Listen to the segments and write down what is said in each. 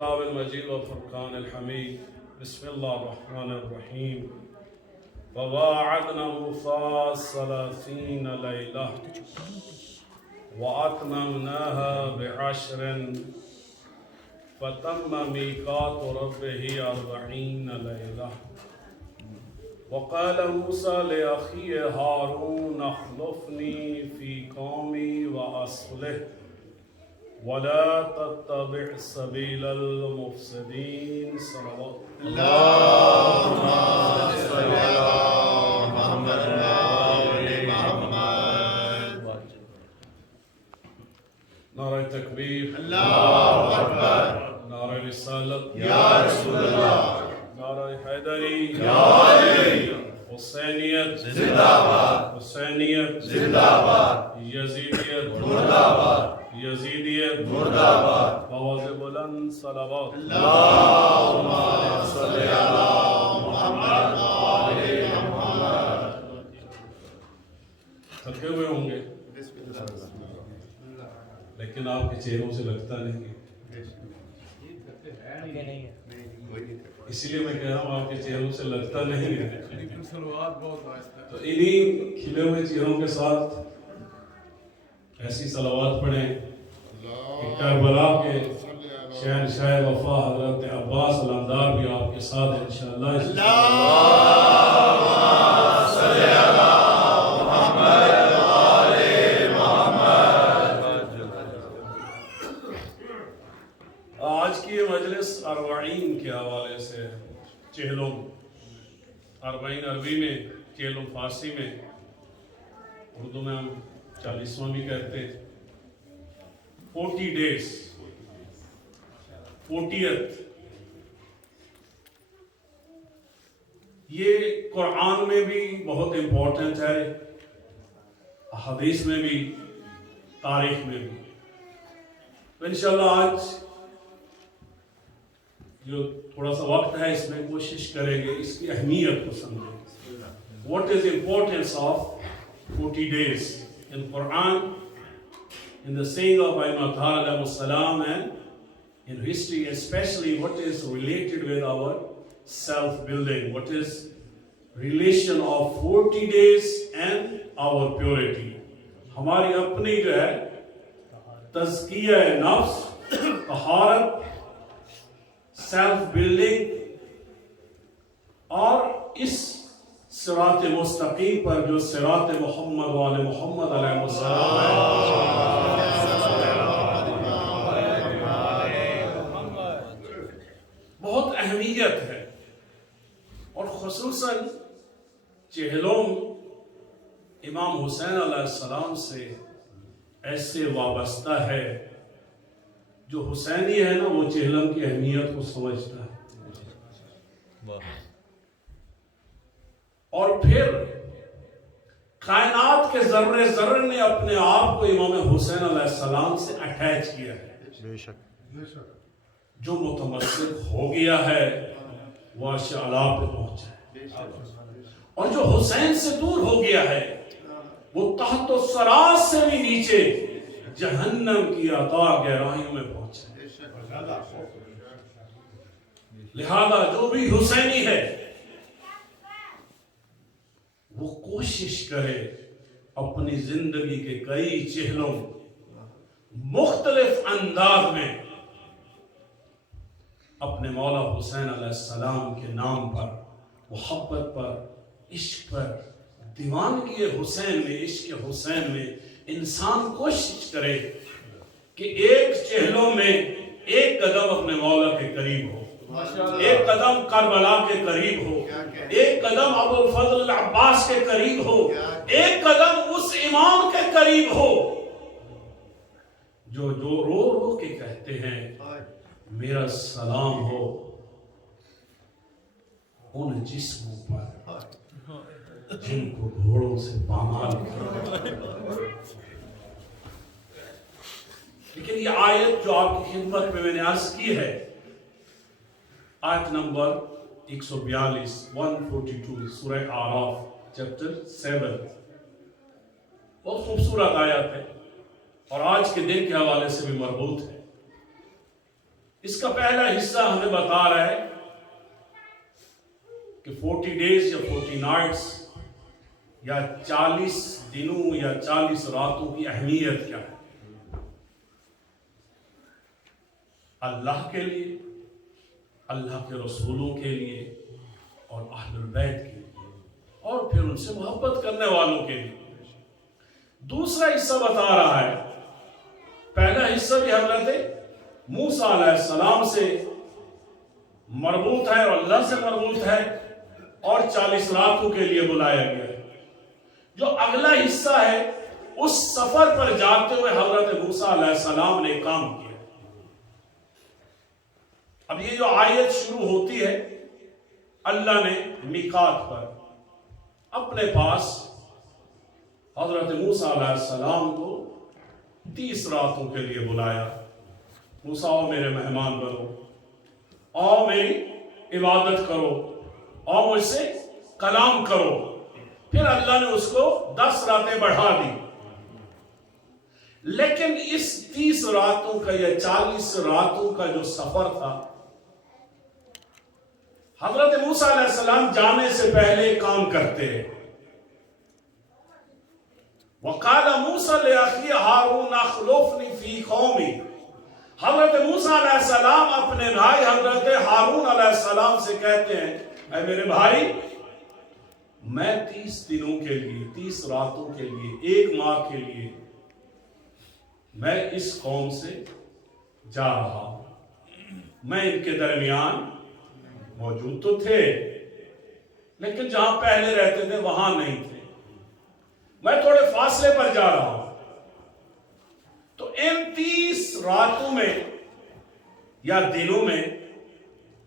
الكتاب المجيد والفرقان الحميد. بسم الله الرحمن الرحيم. وواعدنا موسى 30 ليلة وأتممناها ب10 فتم ميقات ربه 40 ليلة. وقال موسى لأخيه هارون اخلفني في قومي وأصلح ولا تتبع سبيل المفسدين. صلوات اللهم صل على محمد وآل محمد. نعرہ تکبیر، اللہ اکبر. نعرہ رسالت، یا رسول اللہ. نعرہ حیدری، یا علی. حسینیت زندہ باد. حسینیت زندہ باد. یزیدیت مردہ باد. یزیدیت مردہ باد. آواز بلند صلوات. اللهم صل على محمد وآل محمد. تھکے ہوئے ہوں گے لیکن آپ کے چہروں سے لگتا نہیں ہے، اسی لیے میں کہہ رہا ہوں آپ کے چہروں سے لگتا نہیں ہے. تو انہی کھلے ہوئے چہروں کے ساتھ ایسی صلوات پڑھیں کہ کربلا کے شہنشاہ وفا حضرت عباس علمدار بھی آپ کے ساتھ ہیں انشاءاللہ. اللهم صل على محمد وآل محمد. آج کی یہ مجلس اربعین کے حوالے سے، چہلم اربعین عربی میں، چہلم فارسی میں، اردو میں ہم 40واں بھی کہتے ہیں. 40 days، 40th. یہ قرآن میں بھی بہت امپورٹنٹ ہے، حدیث میں بھی، تاریخ میں بھی. تو انشاءاللہ آج جو تھوڑا سا وقت ہے اس میں کوشش کریں گے اس کی اہمیت کو سمجھیں. What is the importance of 40 days in Quran, in the saying of Imam Tahir alayhi salam, and in history, especially what is related with our self-building, what is relation of 40 days and our purity. ہماری اپنی جو ہے تزکیہ نفس، طہارت، self building, اور اس صراط مستقیم پر جو صراط محمد وآل محمد علیہ السلام ہے، بہت اہمیت ہے. اور خصوصاً چہلم امام حسین علیہ السلام سے ایسے وابستہ ہے. جو حسینی ہے نا وہ چہلم کی اہمیت کو سمجھتا ہے. اور پھر کائنات کے ذرے ذرے نے اپنے آپ کو امام حسین علیہ السلام سے اٹیچ کیا ہے. جو متمسک ہو گیا ہے وہ عرش اعلیٰ پہ پہنچا ہے، اور جو حسین سے دور ہو گیا ہے وہ تحت الثرى سے بھی نیچے جہنم کی اتار گہرائیوں میں پہنچا ہے. لہذا جو بھی حسینی ہے وہ کوشش کرے اپنی زندگی کے کئی چہلوں مختلف انداز میں اپنے مولا حسین علیہ السلام کے نام پر، محبت پر، عشق پر، دیوانگی حسین میں، عشق حسین میں انسان کوشش کرے کہ ایک چہلوں میں ایک قدم اپنے مولا کے قریب ہو، ایک قدم کربلا کے قریب ہو، ایک قدم ابو الفضل العباس کے قریب ہو، ایک قدم اس امام کے قریب ہو جو رو رو کے کہتے ہیں میرا سلام ہو ان جسموں پر جن کو گھوڑوں سے پامال کیا. لیکن یہ آیت جو آپ کی خدمت میں نے عرض کی ہے، آیت نمبر 142 سورہ اعراف چیپٹر 7، بہت خوبصورت آیت ہے اور آج کے دن کے حوالے سے بھی مربوط ہے. اس کا پہلا حصہ ہمیں بتا رہا ہے کہ 40 ڈیز یا 40 نائٹس یا 40 دنوں یا 40 راتوں کی اہمیت کیا ہے اللہ کے لیے، اللہ کے رسولوں کے لیے اور اہل البیت کے لیے، اور پھر ان سے محبت کرنے والوں کے لیے۔ دوسرا حصہ بتا رہا ہے، پہلا حصہ بھی حضرت موسیٰ علیہ السلام سے مربوط ہے اور اللہ سے مربوط ہے، اور 40 راتوں کے لیے بلایا گیا ہے۔ جو اگلا حصہ ہے اس سفر پر جاتے ہوئے حضرت موسیٰ علیہ السلام نے کام کیا۔ اب یہ جو آیت شروع ہوتی ہے، اللہ نے میقات پر اپنے پاس حضرت موسیٰ علیہ السلام کو 30 راتوں کے لیے بلایا۔ موسیٰ آؤ میرے مہمان بنو، آؤ میری عبادت کرو، آؤ مجھ سے کلام کرو۔ پھر اللہ نے اس کو 10 راتیں بڑھا دی، لیکن اس 30 راتوں کا یا 40 راتوں کا جو سفر تھا، حضرت موسیٰ علیہ السلام جانے سے پہلے کام کرتے ہیں۔ وَقَالَ مُوسَىٰ لِأَخِيهِ هَارُونَ اخْلُفْنِي فِي قَوْمِي، حضرت موسیٰ علیہ السلام اپنے بھائی حضرت ہارون علیہ السلام سے کہتے ہیں، اے میرے بھائی، میں 30 دنوں کے لیے، 30 راتوں کے لیے، 1 ماہ کے لیے میں اس قوم سے جا رہا ہوں۔ میں ان کے درمیان موجود تو تھے، لیکن جہاں پہلے رہتے تھے وہاں نہیں تھے، میں تھوڑے فاصلے پر جا رہا ہوں۔ تو ان 30 راتوں میں یا دنوں میں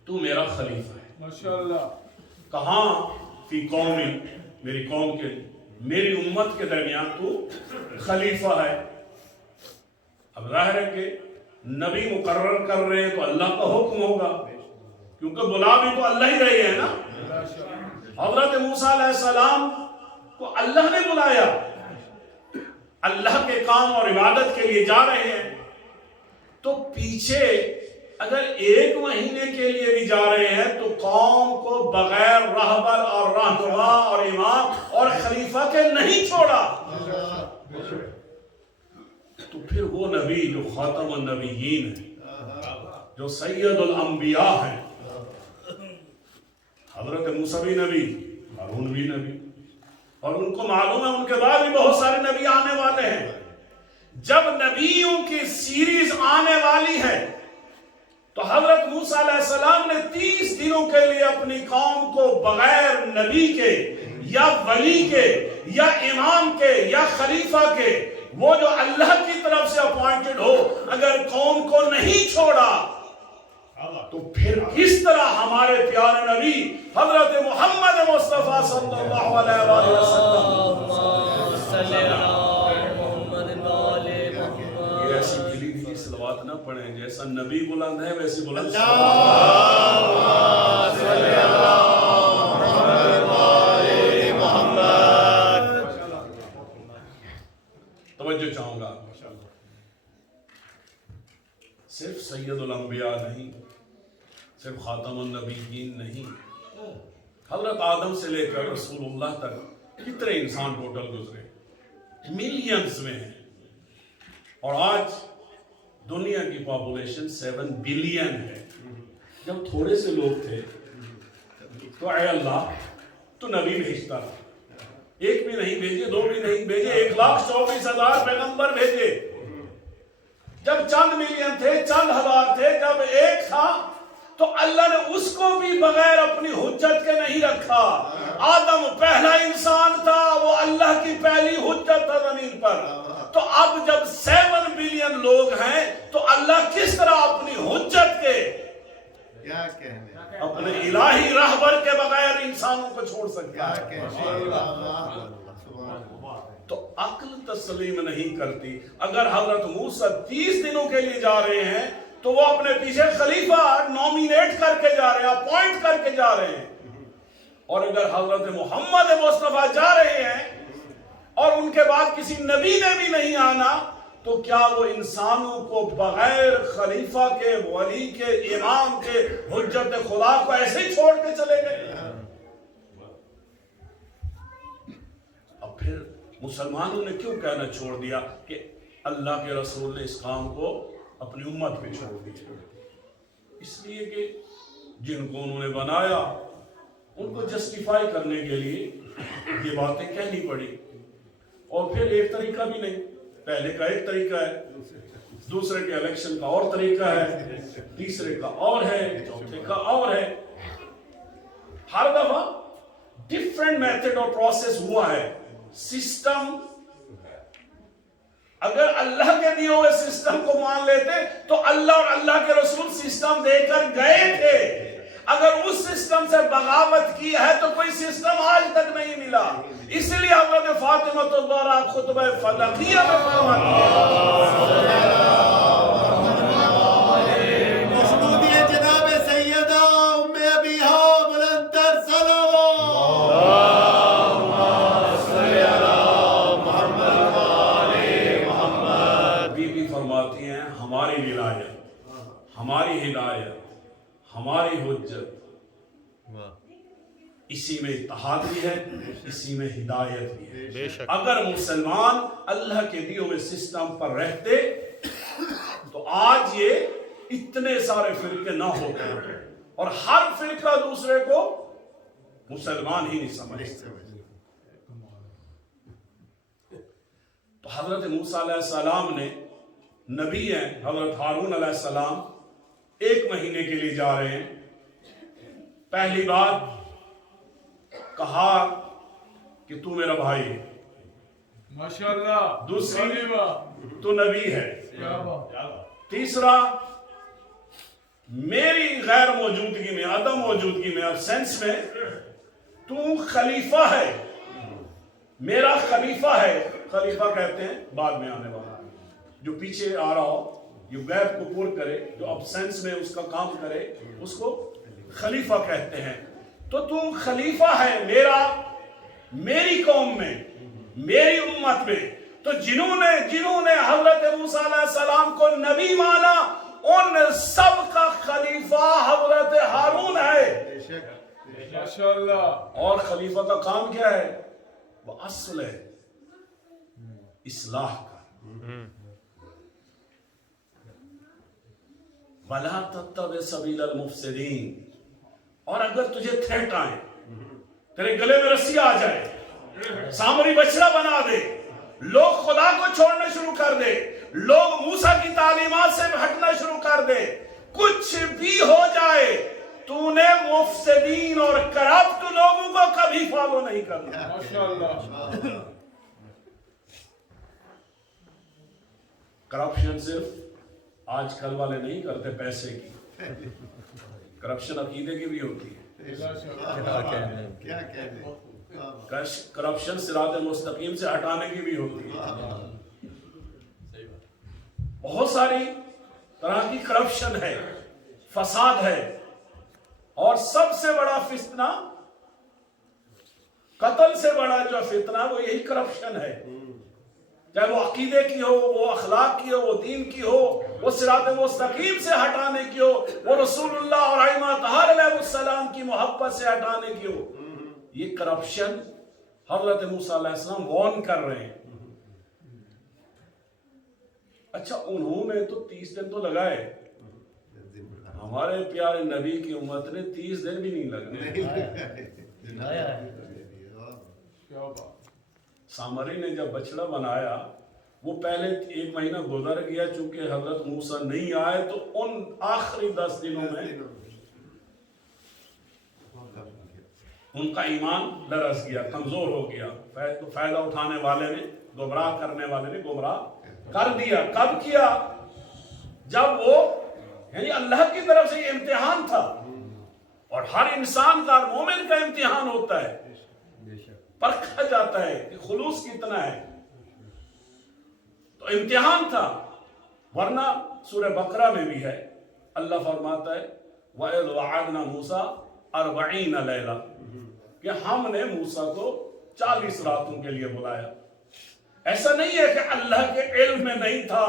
تو میرا خلیفہ ہے۔ ماشاءاللہ۔ کہاں؟ فی قومی، میری قوم کے، میری امت کے درمیان تو خلیفہ ہے۔ اب ظاہر ہے کہ نبی مقرر کر رہے ہیں تو اللہ کا حکم ہوگا، کیونکہ بلا بھی تو اللہ ہی رہے ہیں نا۔ حضرت موسیٰ علیہ السلام کو اللہ نے بلایا، اللہ کے کام اور عبادت کے لیے جا رہے ہیں، تو پیچھے اگر 1 مہینے کے لیے بھی جا رہے ہیں تو قوم کو بغیر رہبر اور رہنما اور امام اور خلیفہ کے نہیں چھوڑا۔ تو پھر وہ نبی جو خاتم النبیین ہے، جو سید الانبیاء ہیں، حضرت موسیٰ بھی نبی، ہارون بھی نبی، اور ان کو معلوم ہے ان کے بعد بھی بہت سارے نبی آنے والے ہیں۔ جب نبیوں کی سیریز آنے والی ہے تو حضرت موسیٰ علیہ السلام نے 30 دنوں کے لیے اپنی قوم کو بغیر نبی کے یا ولی کے یا امام کے یا خلیفہ کے، وہ جو اللہ کی طرف سے اپوائنٹڈ ہو، اگر قوم کو نہیں چھوڑا تو پھر کس طرح ہمارے پیارے نبی حضرت محمد مصطفیٰ صلی اللہ علیہ وسلم، یہ ایسی کھلی کھلی صلوات نہ پڑھیں، جیسا نبی بلند ہے ویسی بلند توجہ چاہوں گا۔ صرف سید الانبیاء نہیں، صرف خاتم النبیین نہیں، حضرت آدم سے لے کر رسول اللہ تک کتنے انسان ٹوٹل گزرے، ملینز میں ہیں، اور آج دنیا کی پاپولیشن 7 بلین ہے۔ جب تھوڑے سے لوگ تھے تو اے اللہ تو نبی بھیجتا تھا، 1 بھی نہیں بھیجے، 2 بھی نہیں بھیجے، 1,24,000 پیغمبر بھیجے۔ جب چند ملین تھے، چند ہزار تھے، جب 1 تھا تو اللہ نے اس کو بھی بغیر اپنی حجت کے نہیں رکھا۔ آدم پہلا انسان تھا، وہ اللہ کی پہلی حجت تھا زمین پر۔ تو اب جب 7 بلین لوگ ہیں تو اللہ کس طرح اپنی حجت کے، کیا کہنے، اپنے الہی رہبر کے بغیر انسانوں کو چھوڑ سکتا ہے؟ تو عقل تسلیم نہیں کرتی۔ اگر حضرت موسیٰ 30 دنوں کے لیے جا رہے ہیں تو وہ اپنے پیچھے خلیفہ نومینیٹ کر کے جا رہے ہیں، اپوائنٹ کر کے جا رہے ہیں، اور اگر حضرت محمد مصطفیٰ جا رہے ہیں اور ان کے بعد کسی نبی نے بھی نہیں آنا تو کیا وہ انسانوں کو بغیر خلیفہ کے، ولی کے، امام کے، حجت خدا کو ایسے ہی چھوڑ کے چلے گئے؟ اب پھر مسلمانوں نے کیوں کہنا چھوڑ دیا کہ اللہ کے رسول نے اس کام کو اپنی امت پہ چھوڑ دیا؟ اس لیے کہ جن کو انہوں نے بنایا ان کو جسٹیفائی کرنے کے لیے یہ باتیں کہنی پڑی. اور پھر ایک طریقہ بھی نہیں، پہلے کا ایک طریقہ ہے، دوسرے کے الیکشن کا اور طریقہ ہے، تیسرے کا اور ہے، چوتھے کا اور ہے. ہر دفعہ ڈیفرنٹ میتھڈ اور پروسیس ہوا ہے. سسٹم اگر اللہ کے دیے ہوئے سسٹم کو مان لیتے تو اللہ اور اللہ کے رسول سسٹم دے کر گئے تھے. اگر اس سسٹم سے بغاوت کی ہے تو کوئی سسٹم آج تک نہیں ملا. اس لیے حضرت فاطمہ الزہرا خطبہ فدقیہ میں فرماتی ہے، مخلوقی جناب سیدہ ام ابیہا بلندر صلوات بی بی فرماتی ہیں ہماری ولایت، ہماری ہدایت، ہماری حجت اسی میں اتحاد بھی ہے، اسی میں ہدایت بھی ہے. اگر مسلمان اللہ کے دیے ہوئے سسٹم پر رہتے تو آج یہ اتنے سارے فرقے نہ ہوتے اور ہر فرقہ دوسرے کو مسلمان ہی نہیں سمجھتے. تو حضرت موسیٰ علیہ السلام نے، نبی ہیں حضرت ہارون علیہ السلام، 1 مہینے کے لیے جا رہے ہیں. پہلی بات کہا کہ تو میرا بھائی ہے، ماشاءاللہ. دوسری تو نبی ہے، تیسرا میری غیر موجودگی میں، عدم موجودگی میں، ابسینس میں تو خلیفہ ہے، میرا خلیفہ ہے. خلیفہ کہتے ہیں بعد میں آنے والا، جو پیچھے آ رہا ہو، جو غیب کو پور کرے، جو ابسینس میں اس کا کام کرے، اس کو خلیفہ کہتے ہیں. تو تو خلیفہ ہے میرا، میری قوم میں، میری امت میں. تو جنہوں نے حضرت موسیٰ علیہ السلام کو نبی مانا، ان سب کا خلیفہ حضرت ہارون ہے. ماشاءاللہ. اور خلیفہ کا کام کیا ہے؟ وہ اصل ہے اصلاح کا. وَلَا تَتَّبِعْ سَبِيلَ الْمُفْسِدِينَ. اور اگر تجھے تھریٹ آئے، تیرے گلے میں رسی آ جائے، سامری بچڑا بنا دے، لوگ خدا کو چھوڑنا شروع کر دے، لوگ موسیٰ کی تعلیمات سے ہٹنا شروع کر دے، کچھ بھی ہو جائے، تو نے مفسدین اور کرپٹ لوگوں کو کبھی فالو نہیں کرنا. ماشاءاللہ. کرپشن صرف آج کل والے نہیں کرتے پیسے کی، کرپشن عقیدے کی بھی ہوتی ہے. کیا کہنے. کرپشن صراط مستقیم سے ہٹانے کی بھی ہوتی ہے. بہت ساری طرح کی کرپشن ہے، فساد ہے. اور سب سے بڑا فتنہ، قتل سے بڑا جو فتنہ، وہ یہی کرپشن ہے. چاہے وہ عقیدے کی ہو، وہ اخلاق کی ہو، وہ دین کی ہو، وہ صراط مستقیم سے ہٹانے کی ہو، وہ رسول اللہ اور ائمہ طاہر علیہ السلام کی محبت سے ہٹانے کی ہو. یہ کرپشن حضرت موسیٰ علیہ السلام وارن کر رہے ہیں. اچھا انہوں نے تو 30 دن تو لگائے، ہمارے پیارے نبی کی امت نے 30 دن بھی نہیں لگنے. سامری نے جب بچڑا بنایا، وہ پہلے 1 مہینہ گزر گیا، چونکہ حضرت موسیٰ نہیں آئے تو ان آخری 10 دنوں میں ان کا ایمان لرز گیا، کمزور ہو گیا. فائدہ اٹھانے والے نے، گمراہ کرنے والے نے گمراہ کر دیا. کب کیا؟ جب وہ، یعنی اللہ کی طرف سے یہ امتحان تھا، اور ہر انسان کا، مومن کا امتحان ہوتا ہے، پرکھا جاتا ہے کہ خلوص کتنا ہے. تو امتحان تھا. ورنہ سورہ بقرہ میں بھی ہے، اللہ فرماتا ہے وَإِذْ وَعَدْنَا مُوسَىٰ 40 لَيْلَةً، کہ ہم نے موسیٰ کو 40 راتوں کے لیے بلایا. ایسا نہیں ہے کہ اللہ کے علم میں نہیں تھا،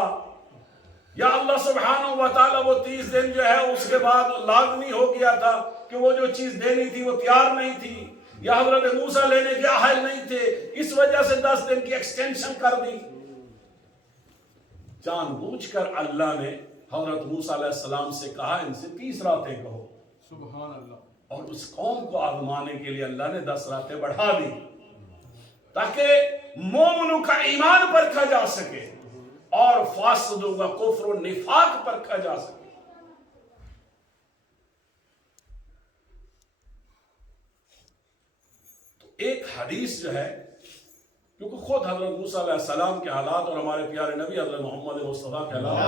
یا اللہ سبحانہ و تعالیٰ وہ 30 دن جو ہے اس کے بعد لازمی ہو گیا تھا کہ وہ جو چیز دینی تھی وہ تیار نہیں تھی، یا حضرت موسیٰ لینے کے اہل نہیں تھے، اس وجہ سے 10 دن کی ایکسٹینشن کر دی۔ جان بوجھ کر اللہ نے حضرت موسیٰ علیہ السلام سے کہا ان سے 30 راتیں کہو، سبحان اللہ، اور اس قوم کو آزمانے کے لیے اللہ نے 10 راتیں بڑھا دی تاکہ مومنوں کا ایمان پرکھا جا سکے اور فاسدوں کا کفر و نفاق پرکھا جا سکے۔ تو ایک حدیث جو ہے، کیونکہ خود حضرت موسیٰ علیہ السلام کے حالات اور ہمارے پیارے نبی حضرت محمد مصطفیٰ کے حالات،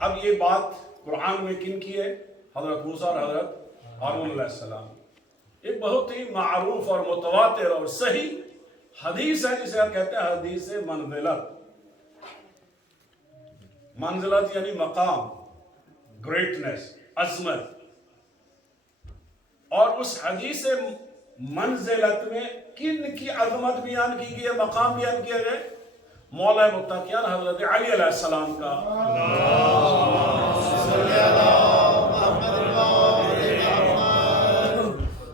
اب یہ بات قرآن میں کن کی ہے؟ حضرت موسیٰ اور حضرت ہارون علیہ السلام۔ ایک بہت ہی معروف اور متواتر اور صحیح حدیث ہے جسے ہم کہتے ہیں حدیث منزلت۔ منزلت یعنی مقام، گریٹنس، عظمت۔ اور اس حدیث منزلت میں کن کی عظمت بیان کی گئی ہے، مقام بیان کیا گئے؟ مولا متقیان حضرت علی علیہ السلام کا۔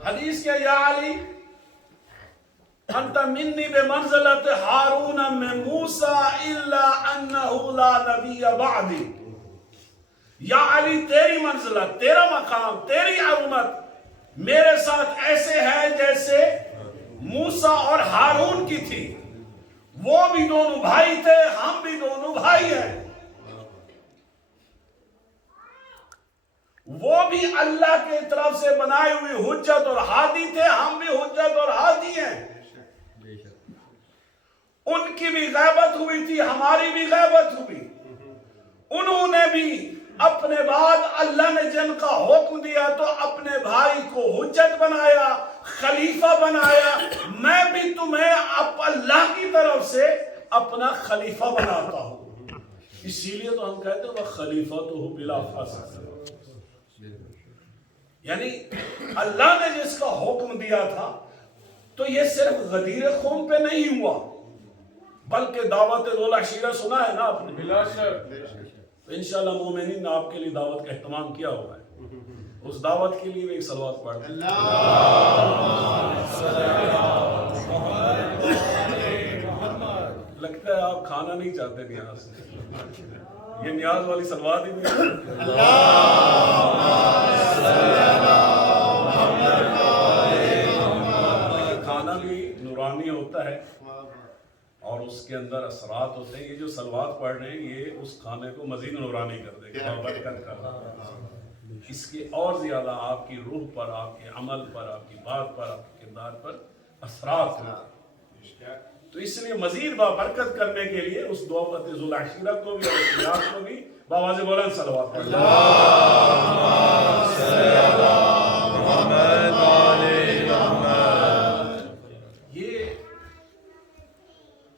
حدیث کیا؟ یا علی انت منی بمنزلت ہارون من موسیٰ الا انہ لا نبی بعدی۔ یا علی تیری منزلت، تیرا مقام، تیری عظمت میرے ساتھ ایسے ہے جیسے موسیٰ اور ہارون کی تھی۔ وہ بھی دونوں بھائی تھے، ہم بھی دونوں بھائی ہیں۔ وہ بھی اللہ کے طرف سے بنائے ہوئی حجت اور ہادی تھے، ہم بھی حجت اور ہادی ہیں۔ ان کی بھی غیبت ہوئی تھی، ہماری بھی غیبت ہوئی۔ انہوں نے بھی اپنے بعد اللہ نے جن کا حکم دیا تو اپنے بھائی کو حجت بنایا، خلیفہ بنایا۔ میں بھی تمہیں اللہ کی طرف سے اپنا خلیفہ بناتا ہوں۔ اسی لیے تو ہم کہتے ہیں وہ خلیفہ تو ہو بلا فسق، یعنی اللہ نے جس کا حکم دیا تھا تو یہ صرف غدیر خون پہ نہیں ہوا، بلکہ دعوت ذو العشیرہ سنا ہے نا آپ نے؟ بلا شک۔ تو انشاءاللہ مومنین نے آپ کے لیے دعوت کا اہتمام کیا ہوا ہے، اس دعوت کے لیے بھی ایک صلوات پڑھ دیں۔ لگتا ہے آپ کھانا نہیں چاہتے تھے یہاں سے، یہ نیاز والی صلوات ہی نہیں۔ کھانا بھی نورانی ہوتا ہے اور اس کے اندر اثرات ہوتے ہیں۔ یہ جو صلوات پڑھ رہے ہیں یہ اس کھانے کو مزید نورانی کر دے گا، برکت کر دے گا۔ اس کے اور زیادہ آپ کی روح پر، آپ کے عمل پر، آپ کی بات پر، آپ کے کردار پر اثرات ہوتے ہیں۔ تو اس لیے مزید بابرکت کرنے کے لیے اس دعوت ذو العشیرہ کو بھی اور اس یاد کو بھی بآواز بلند صلوات پڑھ لیں۔ یہ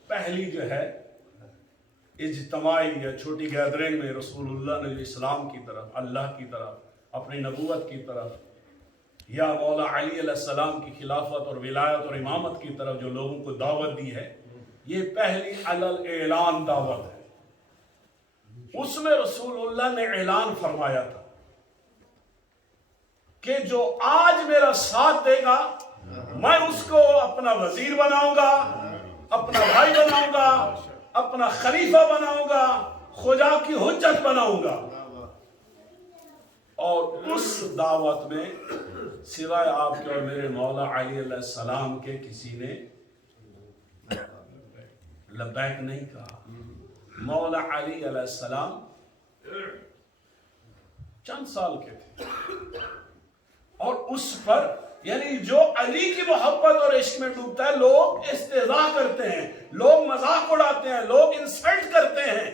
پہلی جو ہے اجتماعی یا چھوٹی گیدرنگ میں رسول اللہ نے جو اسلام کی طرف، اللہ کی طرف، اپنی نبوت کی طرف یا مولا علی علیہ السلام کی خلافت اور ولایت اور امامت کی طرف جو لوگوں کو دعوت دی ہے، یہ پہلی علل اعلان دعوت ہے۔ اس میں رسول اللہ نے اعلان فرمایا تھا کہ جو آج میرا ساتھ دے گا میں اس کو اپنا وزیر بناؤں گا، اپنا بھائی بناؤں گا، اپنا خلیفہ بناؤں گا، خدا کی حجت بناؤں گا۔ اور اس دعوت میں سوائے آپ کے اور میرے مولا علی علیہ السلام کے کسی نے لبیک نہیں کہا۔ مولا علی علیہ السلام چند سال کے تھے اور اس پر یعنی جو علی کی محبت اور عشق میں ڈوبتا ہے، لوگ استہزاء کرتے ہیں، لوگ مذاق اڑاتے ہیں، لوگ انسلٹ کرتے ہیں۔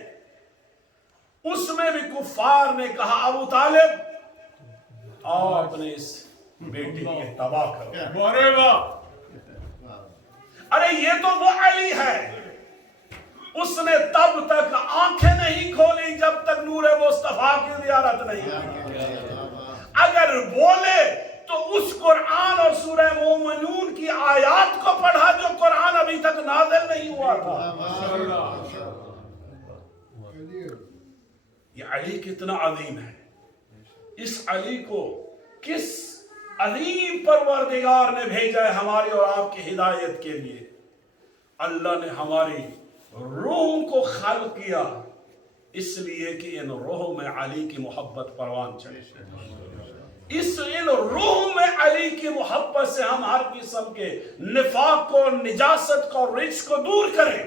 اس میں بھی کفار نے کہا ابو طالب آؤ اپنے اس بیٹی کی تباہ کرو۔ ارے واہ، ارے یہ تو وہ علی ہے، اس نے تب تک آنکھیں نہیں کھولی جب تک نور مصطفیٰ کی زیارت نہیں کی۔ اگر بولے تو اس قرآن اور سورہ مومنون کی آیات کو پڑھا جو قرآن ابھی تک نازل نہیں ہوا تھا. یہ علی کتنا عظیم ہے. اس علی کو کس عظیم پروردگار نے بھیجا ہے ہماری اور آپ کی ہدایت کے لیے. اللہ نے ہماری روح کو خلق کیا اس لیے کہ ان روحوں میں علی کی محبت پروان چلے. ان روح میں علی کی محبت سے ہم ہر قسم کے نفاق کو، نجاست کو، رجس کو دور کریں.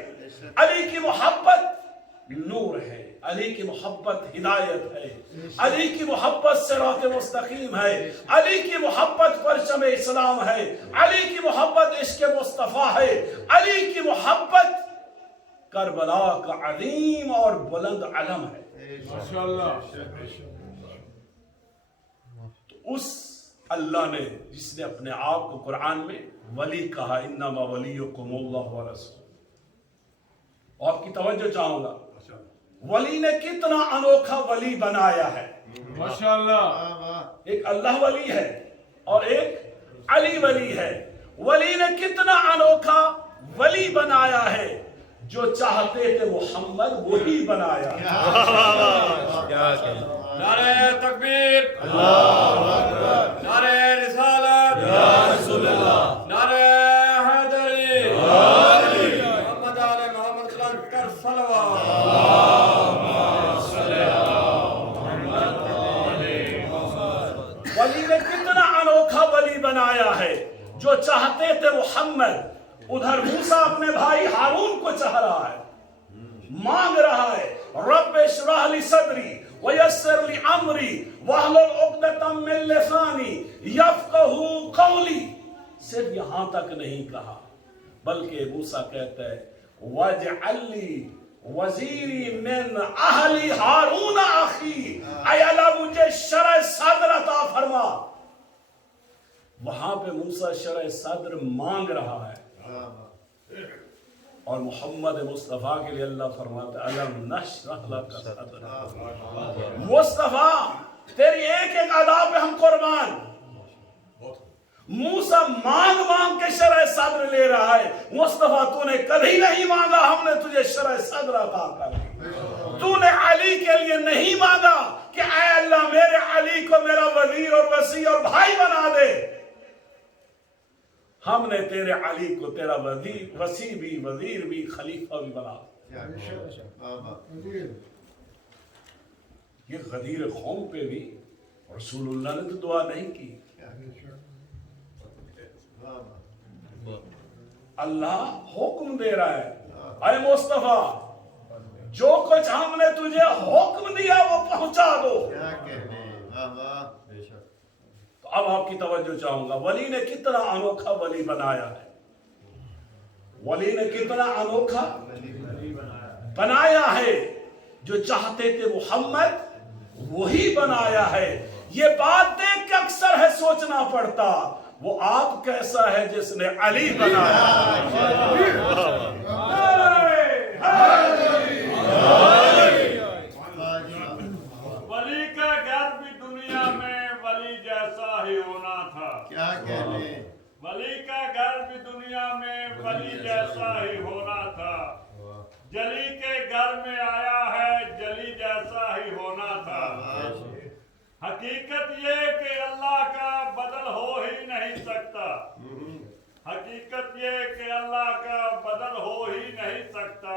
علی کی محبت نور ہے، علی کی محبت ہدایت ہے، علی کی محبت صراط مستقیم ہے، علی کی محبت پرچم اسلام ہے، علی کی محبت عشق مصطفیٰ ہے، علی کی محبت کربلا کا عظیم اور بلند علم ہے. ماشاءاللہ. تو اس اللہ نے جس نے اپنے آپ کو قرآن میں ولی کہا، انما ولیکم اللہ ورسولہ. آپ کی توجہ چاہوں گا، ولی نے کتنا انوکھا ولی بنایا ہے. ماشاءاللہ. ایک اللہ ولی ہے اور ایک علی ولی ہے. ولی نے کتنا انوکھا ولی بنایا ہے، جو چاہتے تھے محمد وہی بنایا. نعرہ تکبیر. نعرہ رسالت. نعرہ حیدری. محمد آل محمد کر صلوات. ولی نے کتنا انوکھا ولی بنایا ہے، جو چاہتے تھے محمد. ادھر موسیٰ اپنے بھائی ہارون کو چاہ رہا ہے، مانگ رہا ہے رب اشرح لی صدری ویسر لی امری واحلل عقدۃ من لسانی یفقہوا قولی. صرف یہاں تک نہیں کہا، بلکہ موسیٰ کہتا ہے واجعل لی وزیری من اہلی ہارون اخی، اے اللہ مجھے شرع صدر عطا فرما. وہاں پہ موسیٰ شرع صدر مانگ رہا ہے، اور محمد مصطفیٰ کے لیے اللہ فرماتا ہے الم نشرح لک صدرک. مصطفیٰ تیری ایک ایک ادا پہ ہم قربان. موسیٰ مانگ مانگ کے شرع صدر لے رہا ہے. مصطفیٰ تو نے کبھی نہیں مانگا، ہم نے تجھے شرع صدر عطا کر دی. تو نے علی کے لیے نہیں مانگا کہ اے اللہ میرے علی کو میرا وزیر اور وسیع اور بھائی بنا دے. ہم نے تیرے علی کو تیرا وسیع بھی، وزیر بھی، خلیفہ بھی بنا. یہ غدیر قوم پہ بھی رسول اللہ نے تو دعا نہیں کی. اللہ حکم دے رہا ہے، اے مصطفیٰ جو کچھ ہم نے تجھے حکم دیا وہ پہنچا دو. تو اب آپ کی توجہ چاہوں گا، ولی نے کتنا انوکھا ولی بنایا ہے. ولی نے کتنا انوکھا بنایا ہے، جو چاہتے تھے محمد وہی بنایا ہے. یہ بات دیکھ کے اکثر ہے سوچنا پڑتا وہ آپ کیسا ہے جس نے علی بنایا. ولی کا گھر بھی دنیا میں ولی جیسا ہی ہونا تھا. کیا کہنے؟ ولی کا گھر بھی دنیا میں ولی جیسا ہی ہونا تھا. جلی کے گھر میں آیا ہے جلی جیسا ہی ہونا تھا. حقیقت یہ کہ اللہ کا بدل ہو ہی نہیں سکتا. حقیقت یہ کہ اللہ کا بدل ہو ہی نہیں سکتا.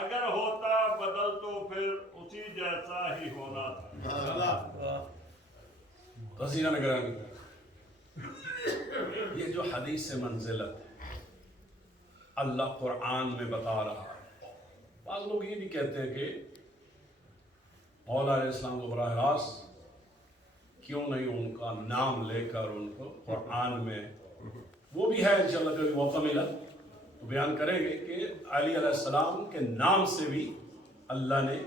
اگر ہوتا بدل تو پھر اسی جیسا ہی ہونا تھا. غزیرہ نگرانی، یہ جو حدیث منزلت ہے اللہ قرآن میں بتا رہا ہے. بعض لوگ یہ بھی کہتے ہیں کہ مولا علیہ السلام کو براہ راست کیوں نہیں ان کا نام لے کر ان کو قرآن میں، وہ بھی ہے انشاءاللہ کبھی موقع ملا تو بیان کریں گے کہ علی علیہ السلام کے نام سے بھی اللہ نے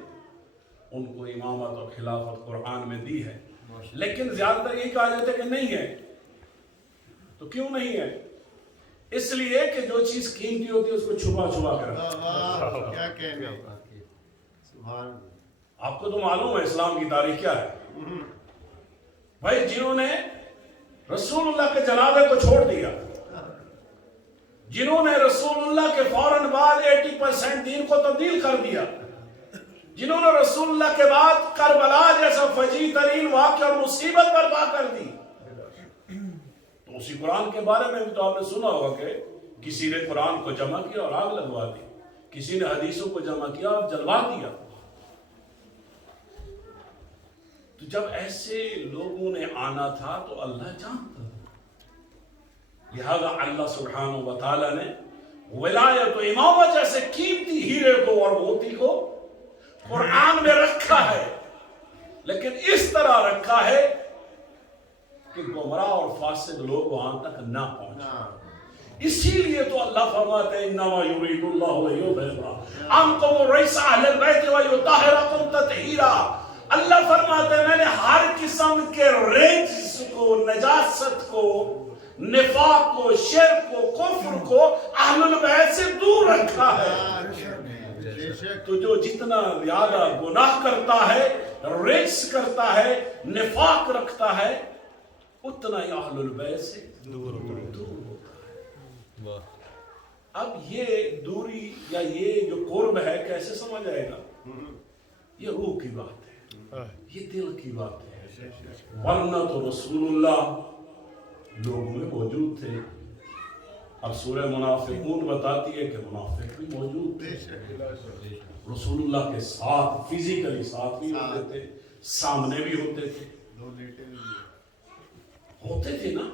ان کو امامت اور خلافت قرآن میں دی ہے. لیکن زیادہ تر یہ کہا جاتا ہے کہ نہیں ہے. تو کیوں نہیں ہے؟ اس لیے کہ جو چیز قیمتی ہوتی ہے اس کو چھپا چھپا کر رکھا. کیا کہنے؟ سبحان. آپ کو تو معلوم ہے اسلام کی تاریخ کیا ہے. بھائی جنہوں نے رسول اللہ کے جنازے کو چھوڑ دیا، جنہوں نے رسول اللہ کے فوراً بعد 80% دین کو تبدیل کر دیا، جنہوں نے رسول اللہ کے بعد کربلا جیسا فجیع ترین واقعہ اور مصیبت برپا کر دی. تو اسی قرآن کے بارے میں بھی تو آپ نے سنا ہوگا کہ کسی نے قرآن کو جمع کیا اور آگ لگوا دی، کسی نے حدیثوں کو جمع کیا اور جلوا دیا. تو جب ایسے لوگوں نے آنا تھا تو اللہ جانتا تھا، لہذا اللہ سبحانہ و تعالیٰ نے ولایت و امامت جیسے قیمتی ہیرے کو اور موتی کو قرآن میں رکھا ہے، لیکن اس طرح رکھا ہے کہ گمراہ اور فاسد لوگ وہاں تک نہ پہنچے. اسی لیے تو اللہ فرماتے ہیں انما یرید اللہ لیذھب عنکم الرجس اہل البیت ویطہرکم تطہیرا. اللہ فرماتے ہیں میں نے ہر قسم کے رجس کو، نجاست کو، نفاق کو، شرک کو، کفر کو اہل البیت سے دور رکھا ہے. تو جو جتنا زیادہ گناہ کرتا ہے، رجس کرتا ہے، نفاق رکھتا ہے، اتنا ہی اہل البیت سے دور ہوتا ہے. اب یہ دوری یا یہ جو قرب ہے کیسے سمجھ آئے گا؟ یہ روح کی بات ہے، یہ دل کی بات ہے. ورنہ تو رسول اللہ لوگوں میں موجود تھے. اب سورہ منافقون بتاتی ہے کہ منافق بھی موجود تھے، رسول اللہ کے ساتھ فزیکلی ساتھ بھی ہوتے تھے، سامنے بھی ہوتے تھے، ہوتے تھے نا.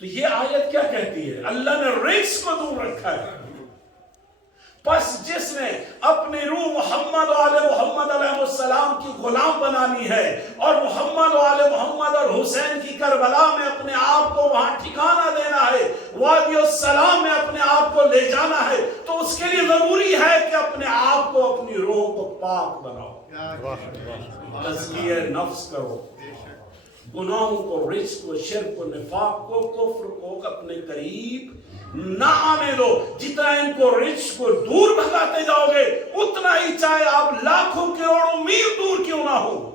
تو یہ آیت کیا کہتی ہے؟ اللہ نے رجس کو دور رکھا ہے. پس جس نے اپنی روح محمد و آل محمد علیہ السلام کی غلام بنانی ہے اور محمد و آل محمد اور حسین کی کربلا میں اپنے آپ کو وہاں ٹھکانہ دینا ہے، وادی السلام میں اپنے آپ کو لے جانا ہے، تو اس کے لیے ضروری ہے کہ اپنے آپ کو، اپنی روح کو پاک بناؤ، تزکیہ نفس کرو، گناہوں کو، رجس کو، شرک کو، نفاق کو، کفر کو اپنے قریب نہ آنے دو. جتنا ان کو رجس کو دور بھگاتے جاؤ گے اتنا ہی، چاہے آپ لاکھوں کروڑوں میل دور کیوں نہ ہو.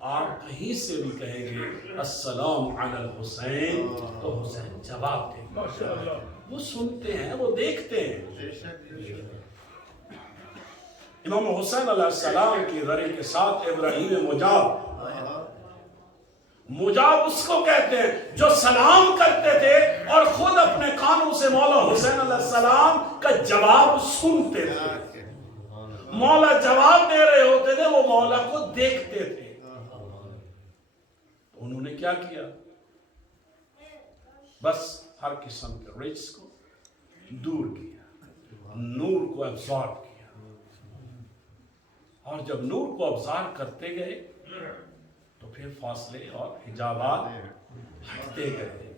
آپ کہیں سے بھی کہیں گے السلام علی الحسین تو حسین جواب دیں گے. وہ سنتے ہیں، وہ دیکھتے ہیں. امام حسین علیہ السلام کی ذریعے کے ساتھ ابراہیم مجاب، مجاب اس کو کہتے ہیں جو سلام کرتے تھے اور خود اپنے کانوں سے مولا حسین علیہ السلام کا جواب سنتے تھے. مولا جواب دے رہے ہوتے تھے، وہ مولا کو دیکھتے تھے. انہوں نے کیا کیا؟ بس ہر قسم کے رجس کو دور کیا، نور کو ابزارب کیا. اور جب نور کو ابزارب کرتے گئے تو پھر فاصلے اور حجابات ہٹتے گئے.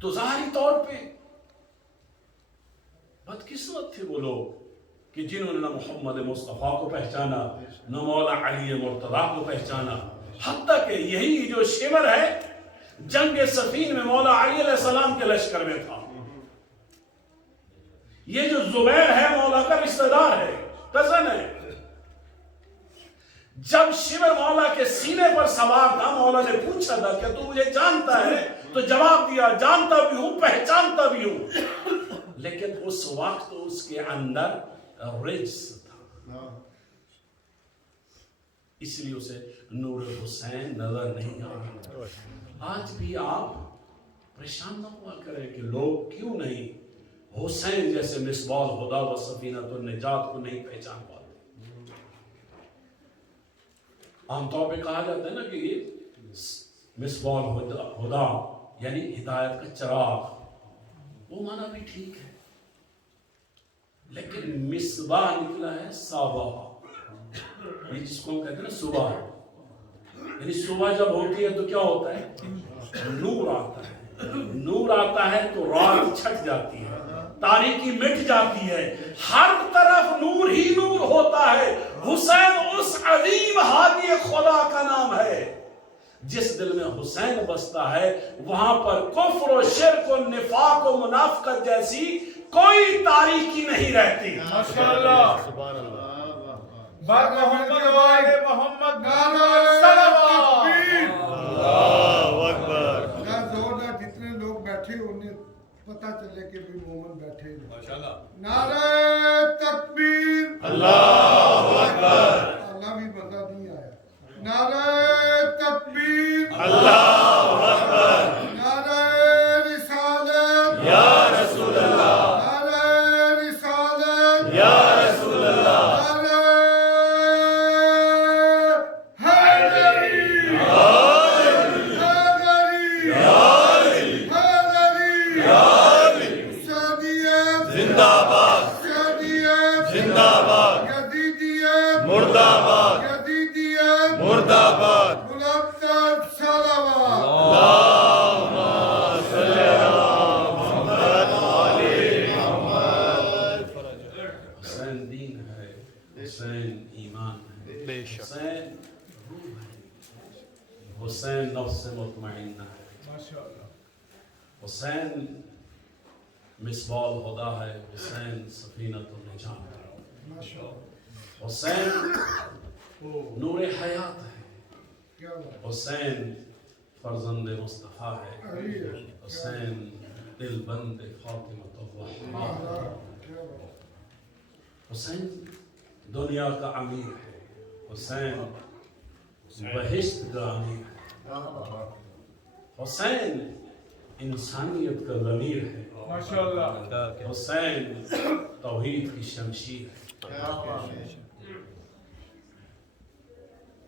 تو ظاہری طور پہ بدقسمت تھے وہ لوگ کہ جنہوں نے نہ محمد مصطفیٰ کو پہچانا، نہ مولا علی مرتضیٰ کو پہچانا. حتیٰ کہ یہی جو شمر ہے جنگ صفین میں مولا علی علیہ السلام کے لشکر میں تھا. یہ جو زبیر ہے مولا کا رشتہ دار ہے، کزن ہے. جب شمر مولا کے سینے پر سوار تھا، مولا نے پوچھا تھا کہ تو مجھے جانتا ہے؟ تو جواب دیا جانتا بھی ہوں، پہچانتا بھی ہوں. لیکن اس وقت اس کے اندر رجس تھا، اس لیے اسے نور حسین نظر نہیں آیا. آج بھی آپ پریشان نہ ہوا کریں کہ لوگ کیوں نہیں حسین جیسے مصباح الہدی و سفینۃ النجات کو نہیں پہچان پاتے. عام طور پہ کہا جاتا ہے نا کہ یہ مصباح الہدی یعنی ہدایت کا چراغ، وہ معنی بھی ٹھیک ہے، لیکن مصباح نکلا ہے صبح، یہ جس کو ہم کہتے ہیں نا صبح، یعنی صبح جب ہوتی ہے تو کیا ہوتا ہے؟ نور آتا ہے. نور آتا ہے تو رات چھٹ جاتی ہے، تاریکی مٹ جاتی ہے، ہر طرف نور ہی نور ہوتا ہے. حسین اس عظیم ہادی خدا کا نام ہے. جس دل میں حسین بستا ہے وہاں پر کفر و شرک و نفاق و منافقت جیسی کوئی تاریکی نہیں رہتی. ماشاءاللہ. بر محمد و آل محمد نعرہ صلوات تکبیر اللہ اکبر نہ زور نہ جتنے لوگ بیٹھے انہیں پتہ چلے کہ بھی مومن بیٹھے ہیں ماشاءاللہ نعرہ تکبیر اللہ اکبر اللہ بھی بندہ نہیں آیا نعرہ تکبیر اللہ اکبر نعرہ رسالت یا رسول اللہ نعرہ رسالت یا رسول اللہ نعرہ حیدری حیدری حسینیت زندہ باد حسینیت زندہ باد یزیدیت مرد آباد یزیدیت مرد آباد بلند تر صلوات اللہم صلی علی محمد وآل محمد حسین دین ہے، حسین ایمان ہے، بے شک حسین روح ہے، حسین نفس مطمئنہ ہے، ماشاءاللہ حسین مصباح الہدی ہے، حسین سفینۃ النجات ہے، حسین نور حیات ہے، کیا بات حسین فرزند مصطفیٰ ہے، علی ہے حسین دل بند فاطمۃ الزہرا، کیا بات حسین دنیا کا امیر ہے، حسین بہشت کا امیر ہے، حسین انسانیت کا ضمیر ہے، ماشاءاللہ حسین توحید کی شمشیر ہے۔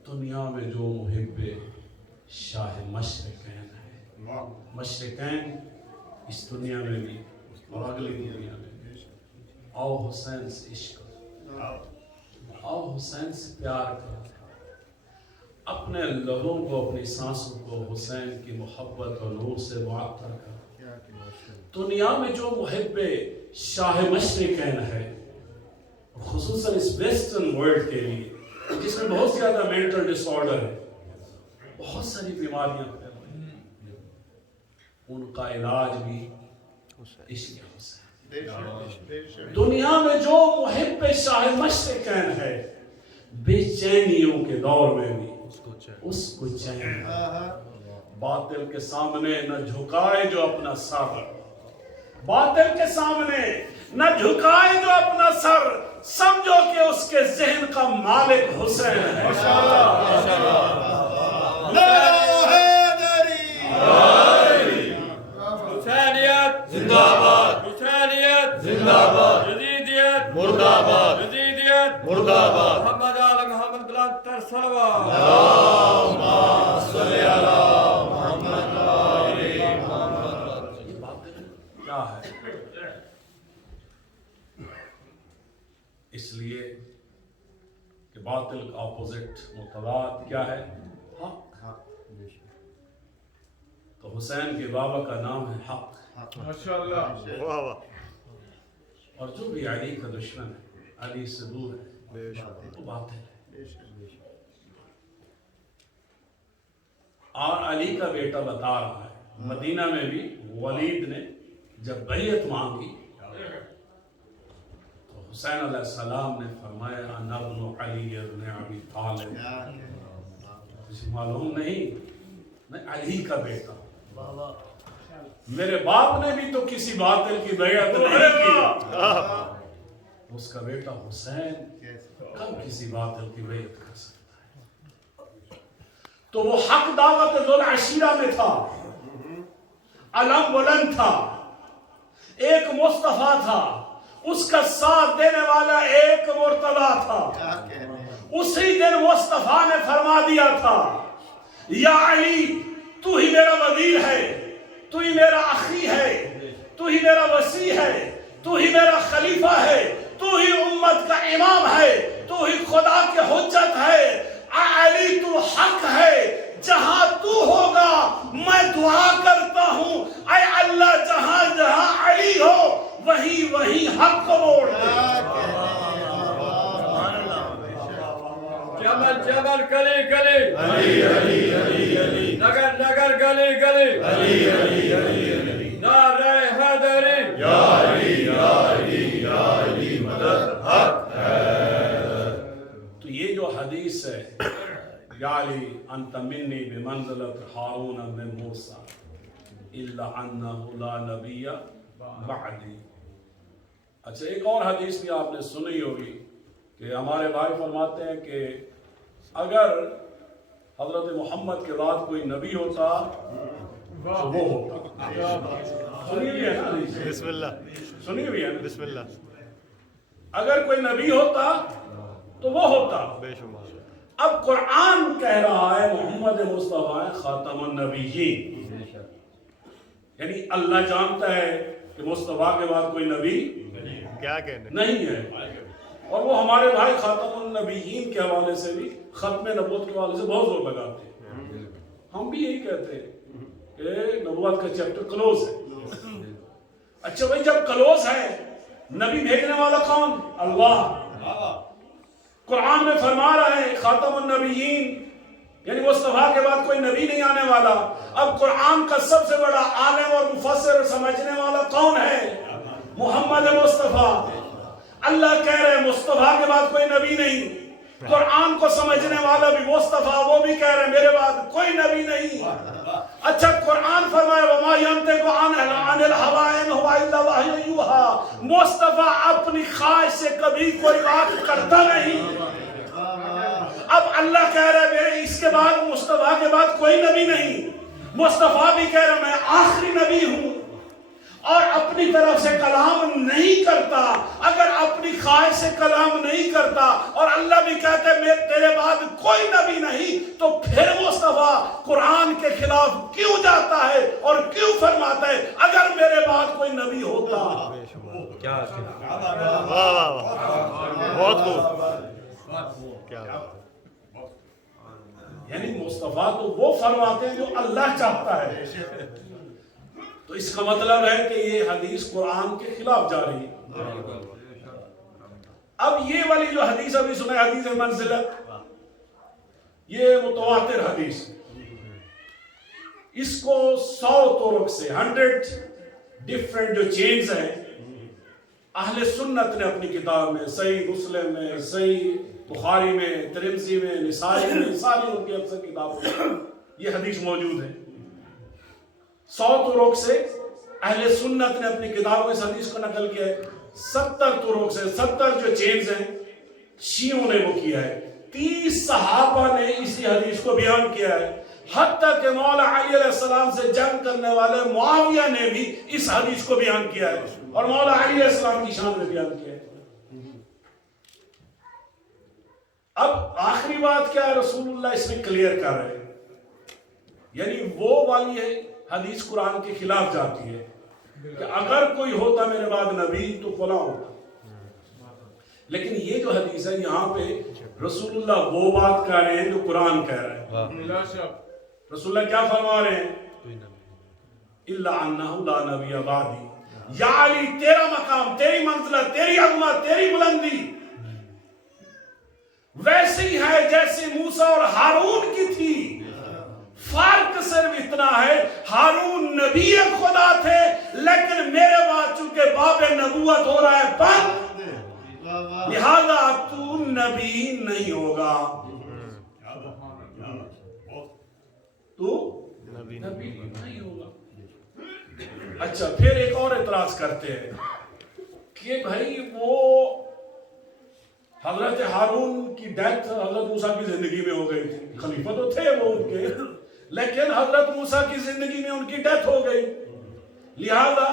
دنیا میں جو محب شاہ مشرقین ہے، مشرقین اس دنیا میں بھی اور اگلی دنیا میں بھی، آؤ حسین سے عشق کرو، آؤ حسین سے پیار کرو، اپنے لبوں کو اپنی سانسوں کو حسین کی محبت اور نور سے معطر کرو۔ دنیا میں جو محب شاہ مشرقین ہے، خصوصاً اس ویسٹرن ورلڈ کے لیے جس میں بہت زیادہ مینٹل ڈس آرڈر ہے، بہت ساری بیماریاں پھیل رہی ہیں، ان کا علاج بھی عشق حسین۔ دنیا میں جو محب شاہ مشرقین ہے، بے چینیوں کے دور میں بھی اس کو چین ہے۔ باطل کے سامنے نہ جھکائے جو اپنا سر، باطل کے سامنے نہ جھکائے جو اپنا سر، سمجھو کہ اس کے ذہن کا مالک حسین ہے۔ حسینیت زندہ باد حسینیت زندہ باد یزیدیت مرد آباد یزیدیت مرد آباد محمد آل محمد بلند تر صلوات اللہم صلی علی محمد وآل محمد۔ یہ باطل کیا ہے؟ اس لیے کہ باطل کا اپوزٹ متضاد کیا ہے؟ حق۔ تو حسین کے بابا کا نام ہے حق، ماشاءاللہ واہ واہ اور جو بھی علی کا دشمن ہے، علی سے دور ہے، وہ باطل ہے۔ اور علی کا بیٹا بتا رہا ہے، مدینہ میں بھی ولید نے جب بیعت مانگی تو حسین علیہ السلام نے فرمایا انا ابن علی ابن ابی طالب، کسی معلوم نہیں میں علی کا بیٹا ہوں، میرے باپ نے بھی تو کسی باطل کی بیعت نہیں کی، اس کا بیٹا حسین کب کسی باطل کی بیعت کر سکتا ہے؟ تو وہ حق دعوت ذوالعشیرہ میں تھا، علم بلند تھا، ایک مصطفیٰ تھا، اس کا ساتھ دینے والا ایک مرتضیٰ تھا۔ اسی دن مصطفیٰ نے فرما دیا تھا یا علی تو ہی میرا وزیر ہے، تو ہی میرا اخی ہے، تو ہی میرا وصی ہے، تو ہی میرا خلیفہ ہے، تو ہی امت کا امام ہے، تو ہی خدا کے حجت ہے، علی تو حق ہے، جہاں تو ہوگا میں دعا کرتا ہوں اے اللہ جہاں جہاں علی ہو وہی وہی حق کو موڑ دے۔ جبل جبل گلی گلی علی علی علی علی نگر نگر گلی گلی علی علی علی علی نعرہ حیدری یا علی یا علی یا علی مدد حق ہے۔ تو حدیث ہے یا علی انت منی بمنزلت ہارون من موسیٰ الا انہ لا نبی بعدی. اچھا ایک اور حدیث بھی آپ نے سنی ہوگی کہ ہمارے بھائی فرماتے ہیں کہ اگر حضرت محمد کے بعد کوئی نبی ہوتا تو وہ ہوتا. سنی ہوئی ہے نا حدیث؟ بسم اللہ سنی ہوئی ہے نا؟ بسم اللہ اگر کوئی نبی ہوتا تو وہ ہوتا. بے شمار. اب قرآن کہہ رہا ہے محمد مصطفیٰ خاتم النبیین، یعنی اللہ جانتا ہے کہ مصطفیٰ کے بعد کوئی نبی کیا کہنے. نہیں ہے، اور وہ ہمارے بھائی خاتم النبیین کے حوالے سے بھی ختم نبوت کے حوالے سے بہت زور لگاتے ہیں. ہم بھی یہی کہتے ہیں کہ نبوت کا چیپٹر کلوز ہے. اچھا بھائی جب کلوز ہے نبی بھیجنے والا کون؟ اللہ. قرآن میں فرما رہا ہے خاتم النبیین یعنی مصطفیٰ کے بعد کوئی نبی نہیں آنے والا. اب قرآن کا سب سے بڑا عالم اور مفسر اور سمجھنے والا کون ہے؟ محمد مصطفیٰ. اللہ کہہ رہے ہیں مصطفیٰ کے بعد کوئی نبی نہیں. قرآن کو سمجھنے والا بھی مصطفیٰ، وہ بھی کہہ رہے ہیں میرے بعد کوئی نبی نہیں. اچھا قرآن فرمائے وما ينطق عن الهوى ان هو الا وحی یوحی. مصطفیٰ اپنی خواہش سے کبھی کوئی بات کرتا نہیں. اب اللہ کہہ رہے ہیں اس کے بعد مصطفیٰ کے بعد کوئی نبی نہیں. مصطفیٰ بھی کہہ رہے میں آخری نبی ہوں اور اپنی طرف سے کلام نہیں کرتا. اگر اپنی خواہش سے کلام نہیں کرتا اور اللہ بھی کہتے میں تیرے بعد کوئی نبی نہیں، تو پھر مصطفیٰ قرآن کے خلاف کیوں جاتا ہے اور کیوں فرماتا ہے اگر میرے بعد کوئی نبی ہوتا. کیا واہ واہ واہ بہت خوب. کیا یعنی مصطفیٰ تو وہ فرماتے ہیں جو اللہ چاہتا ہے. تو اس کا مطلب ہے کہ یہ حدیث قرآن کے خلاف جا رہی ہے. اب یہ والی جو حدیث ابھی سنا حدیث منزلت، یہ متواتر حدیث، اس کو 100 طرق سے 100 ڈیفرنٹ جو چینز ہیں اہل سنت نے اپنی کتاب میں، صحیح مسلم میں، صحیح بخاری میں، ترمذی میں، نسائی میں، ساری ان کی اکثر کتابوں میں یہ حدیث موجود ہے. 100 طرق سے اہل سنت نے اپنی کتابوں میں اس حدیث کو نقل کیا ہے. 70 طرق سے 70 جو چینز ہیں شیعوں نے وہ کیا ہے. 30 صحابہ نے اسی حدیث کو بیان کیا ہے. حتیٰ کہ مولا علی علیہ السلام سے جنگ کرنے والے معاویہ نے بھی اس حدیث کو بیان کیا ہے اور مولا علی علیہ السلام کی شان میں بیان کیا ہے. اب آخری بات کیا ہے رسول اللہ اس میں کلیئر کر رہے ہیں، یعنی وہ والی ہے حدیث قرآن کے خلاف جاتی ہے کہ اگر کوئی ہوتا میرے بعد نبی تو فلاں ہوتا. لیکن یہ جو حدیث ہے یہاں پہ رسول اللہ وہ بات کہہ رہے ہیں جو قرآن کہہ رہے ہیں. رسول اللہ کیا فرما رہے ہیں؟ الا انہ لا نبی بعدی. یا علی تیرا مقام، تیری منزلت، تیری عظمت، تیری بلندی ویسی ہے جیسے موسیٰ اور ہارون کی تھی. فرق صرف اتنا ہے ہارون نبی خدا تھے لیکن میرے بعد چونکہ باب نبوت ہو رہا ہے بند، لہذا تو نبی نہیں ہوگا. تو نبی نہیں ہوگا. اچھا پھر ایک اور اعتراض کرتے ہیں کہ بھائی وہ حضرت ہارون کی ڈیتھ حضرت موسیٰ کی زندگی میں ہو گئی تھی، خلیفہ تو تھے وہ ان کے، لیکن حضرت موسیٰ کی زندگی میں ان کی ڈیتھ ہو گئی، لہذا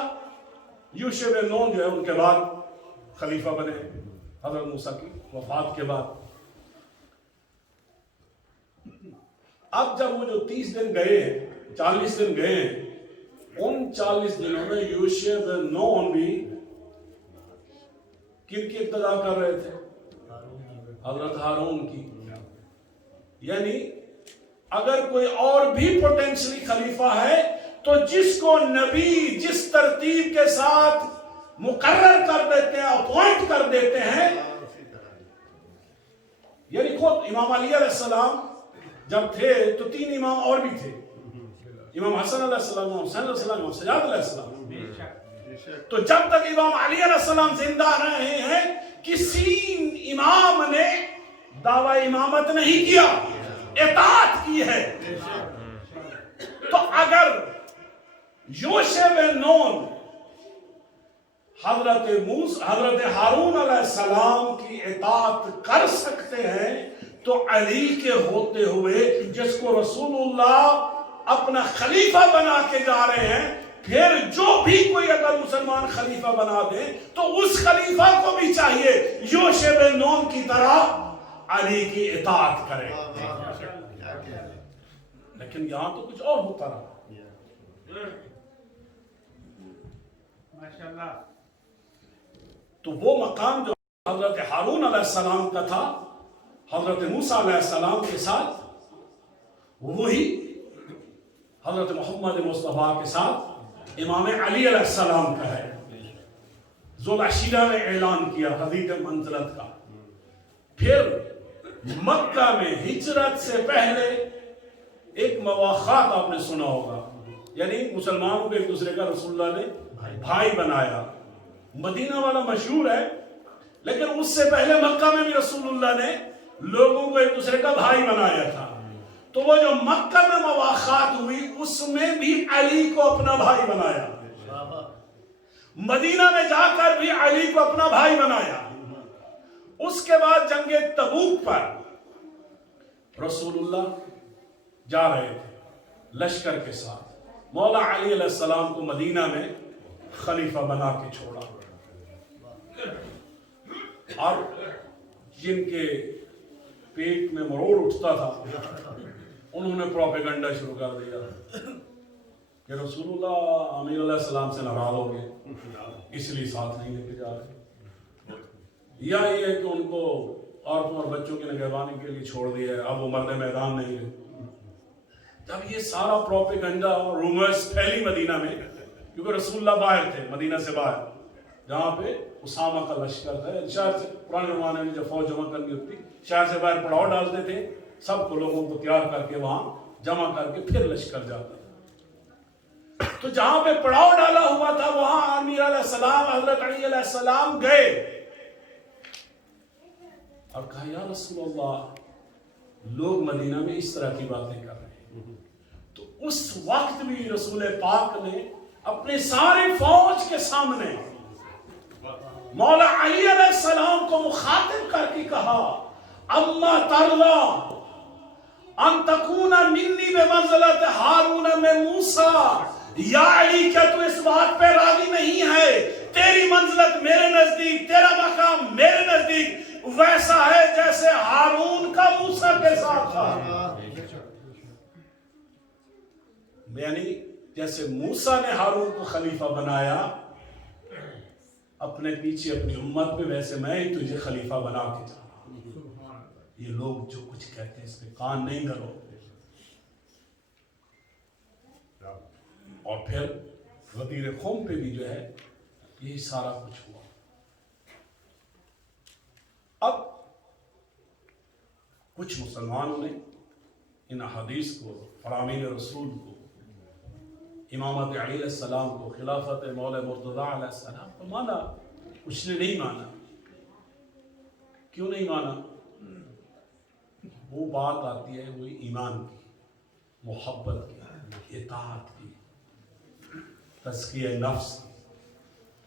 یوشع بن نون جو ہے ان کے بعد خلیفہ بنے حضرت موسیٰ کی وفات کے بعد. اب جب وہ جو 30 دن گئے ہیں، 40 دن گئے ہیں، ان 40 دنوں میں یوشع بن نون بھی کن کی اقتدا کر رہے تھے؟ حضرت ہارون کی. یعنی اگر کوئی اور بھی پوٹینشلی خلیفہ ہے تو جس کو نبی جس ترتیب کے ساتھ مقرر کر دیتے ہیں، اپوائنٹ کر دیتے ہیں، یعنی خود امام علی علیہ السلام جب تھے تو 3 امام اور بھی تھے، امام حسن علیہ السلام، امام حسین علیہ السلام، امام سجاد علیہ السلام. تو جب تک امام علی علیہ السلام زندہ رہے ہیں کسی امام نے دعوی امامت نہیں کیا، اطاعت کی ہے. تو اگر یوشع بن نون حضرت ہارون علیہ السلام کی اطاعت کر سکتے ہیں تو علی کے ہوتے ہوئے جس کو رسول اللہ اپنا خلیفہ بنا کے جا رہے ہیں، پھر جو بھی کوئی اگر مسلمان خلیفہ بنا دے تو اس خلیفہ کو بھی چاہیے یوشع بن نون کی طرح علی کی اطاعت کرے. لیکن یہاں تو کچھ اور ہوتا رہا. تو وہ مقام جو حضرت ہارون علیہ السلام کا تھا حضرت موسیٰ علیہ السلام کے ساتھ، وہی حضرت محمد مصطفیٰ کے ساتھ امام علی علیہ السلام کا ہے. ذوالعشیرہ نے اعلان کیا حدیث منزلت کا. پھر مکہ میں ہجرت سے پہلے ایک مواخات آپ نے سنا ہوگا، یعنی مسلمانوں کو ایک دوسرے کا رسول اللہ نے بھائی بنایا. مدینہ والا مشہور ہے، لیکن اس سے پہلے مکہ میں بھی رسول اللہ نے لوگوں کو ایک دوسرے کا بھائی بنایا تھا. تو وہ جو مکہ میں مواخات ہوئی اس میں بھی علی کو اپنا بھائی بنایا، مدینہ میں جا کر بھی علی کو اپنا بھائی بنایا. اس کے بعد جنگ تبوک پر رسول اللہ جا رہے تھے لشکر کے ساتھ، مولا علی علیہ السلام کو مدینہ میں خلیفہ بنا کے چھوڑا. اور جن کے پیٹ میں مروڑ اٹھتا تھا انہوں نے پروپیگنڈا شروع کر دیا کہ رسول اللہ امیر علیہ السلام سے ناراض ہو گئے اس لیے ساتھ نہیں لے کے جا رہے، یا یہ ہے کہ ان کو عورتوں اور بچوں کی نگہبانی کے لیے چھوڑ دیا ہے، اب وہ مرد میدان نہیں ہے. جب یہ سارا پروپیگنڈا اور رومرز پھیلی مدینہ میں، کیونکہ رسول اللہ باہر تھے مدینہ سے باہر جہاں پہ اسامہ کا لشکر تھا. شہر سے پرانے زمانے میں جب فوج جمع کرنی ہوتی شہر سے باہر پڑاؤ ڈالتے تھے، سب کو لوگوں کو تیار کر کے وہاں جمع کر کے پھر لشکر جاتا تھا. تو جہاں پہ پڑاؤ ڈالا ہوا تھا وہاں امیر علیہ السلام حضرت علی علیہ السلام گئے اور کہا یا رسول اللہ لوگ مدینہ میں اس طرح کی باتیں کر رہے ہیں. تو اس وقت بھی رسول پاک نے اپنے سارے فوج کے سامنے مولا علی علیہ السلام کو مخاطب کر کے کہا اما ترضا ان تکون منی بمنزلت ہارون من موسیٰ، یا علی کیا تو اس بات پہ راضی نہیں ہے تیری منزلت میرے نزدیک، تیرا مقام میرے نزدیک ویسا ہے جیسے ہارون کا موسیٰ کے ساتھ تھا. یعنی جیسے موسیٰ نے ہارون کو خلیفہ بنایا اپنے پیچھے اپنی امت پہ، ویسے میں ہی تجھے خلیفہ بنا کے جا رہا ہوں. یہ لوگ جو کچھ کہتے ہیں اس پہ کان نہیں دھرو. اور پھر غدیر قوم پہ بھی جو ہے یہی سارا کچھ ہوا. اب کچھ مسلمانوں نے ان احادیث کو، فرامین رسول کو، امامت علی علیہ السلام کو، خلافت مولا مرتضیٰ علیہ السلام کو مانا، کچھ نے نہیں مانا. کیوں نہیں مانا؟ وہ بات آتی ہے وہی ایمان کی، محبت کی، اطاعت کی، تزکیہ نفس کی.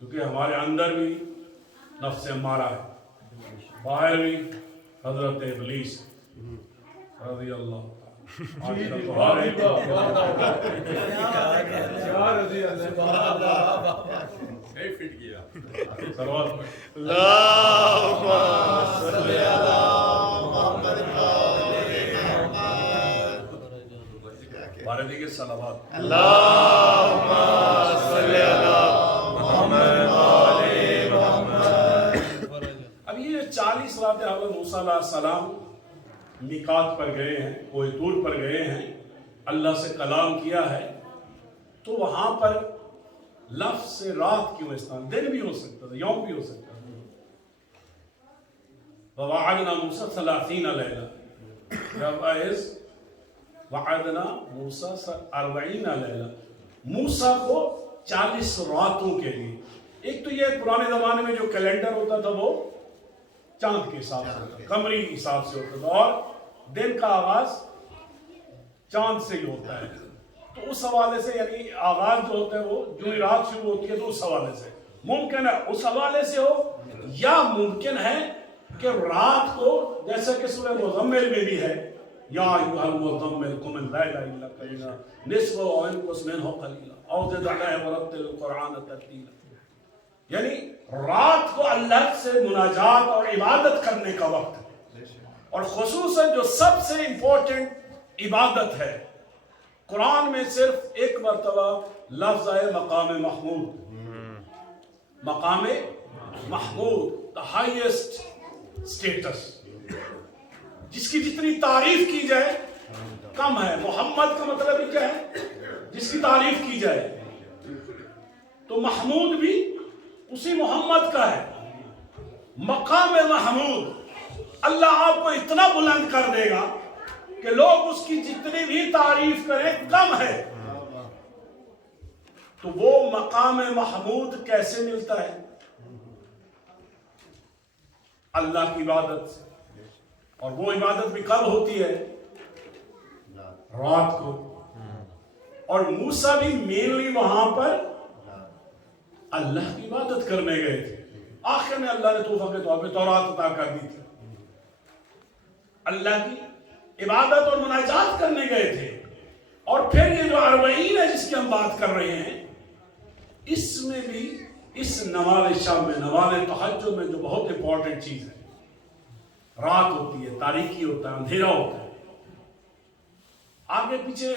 کیونکہ ہمارے اندر بھی نفس امارہ ہے، باہر بھی حضرت ابلیس رضی اللہ باردی کے صلوات. اب یہ 40 رات حضرت موسیٰ علیہ السلام میقات پر گئے ہیں، کوہ طور پر گئے ہیں، اللہ سے کلام کیا ہے. تو وہاں پر لفظ سے رات کیوں استعمال؟ دن بھی ہو سکتا تھا، یوم بھی ہو سکتا تھا. وَوَعَدْنَا مُوسَىٰ 30 لَيْلَةً، وَعَدْنَا مُوسَىٰ 40 لَيْلَةً، موسیٰ کو 40 راتوں کے لیے. ایک تو یہ پرانے زمانے میں جو کیلنڈر ہوتا تھا وہ چاند کے حساب سے ہوتا ہے، قمری کے حساب سے ہوتا ہے، اور دن کا آغاز چاند سے ہی ہوتا ہے. تو اس حوالے سے یعنی آغاز جو ہوتا ہے وہ جو رات شروع ہوتی ہے تو اس حوالے سے ممکن ہے اس حوالے سے ہو، یا ممکن ہے کہ رات کو جیسا کہ سورہ مزمل میں بھی ہے یا ایھا المزمل قم اللیل الا قلیلا نصفہ او انقص منہ قلیلا او زد علیہ ورتل القرآن ترتیلا. یعنی رات کو اللہ سے مناجات اور عبادت کرنے کا وقت ہے، اور خصوصاً جو سب سے امپورٹنٹ عبادت ہے قرآن میں صرف ایک مرتبہ لفظ ہے مقام محمود. مقام محمود the highest status، جس کی جتنی تعریف کی جائے کم ہے. محمد کا مطلب ہی کیا ہے؟ جس کی تعریف کی جائے. تو محمود بھی اسی محمد کا ہے. مقام محمود اللہ آپ کو اتنا بلند کر دے گا کہ لوگ اس کی جتنی بھی تعریف کریں کم ہے. تو وہ مقام محمود کیسے ملتا ہے؟ اللہ کی عبادت سے. اور وہ عبادت بھی کب ہوتی ہے؟ رات کو. اور موسیٰ بھی مینلی وہاں پر اللہ کی عبادت کرنے گئے تھے. آخر میں اللہ نے تحفہ کے طور پہ تورات عطا کر دی تھی. اللہ کی عبادت اور مناجات کرنے گئے تھے. اور پھر یہ جو 40 ہے جس کی ہم بات کر رہے ہیں، اس میں بھی اس نماز شب میں، نماز تہجد میں جو بہت امپورٹنٹ چیز ہے، رات ہوتی ہے، تاریکی ہوتا ہے، اندھیرا ہوتا ہے. آگے پیچھے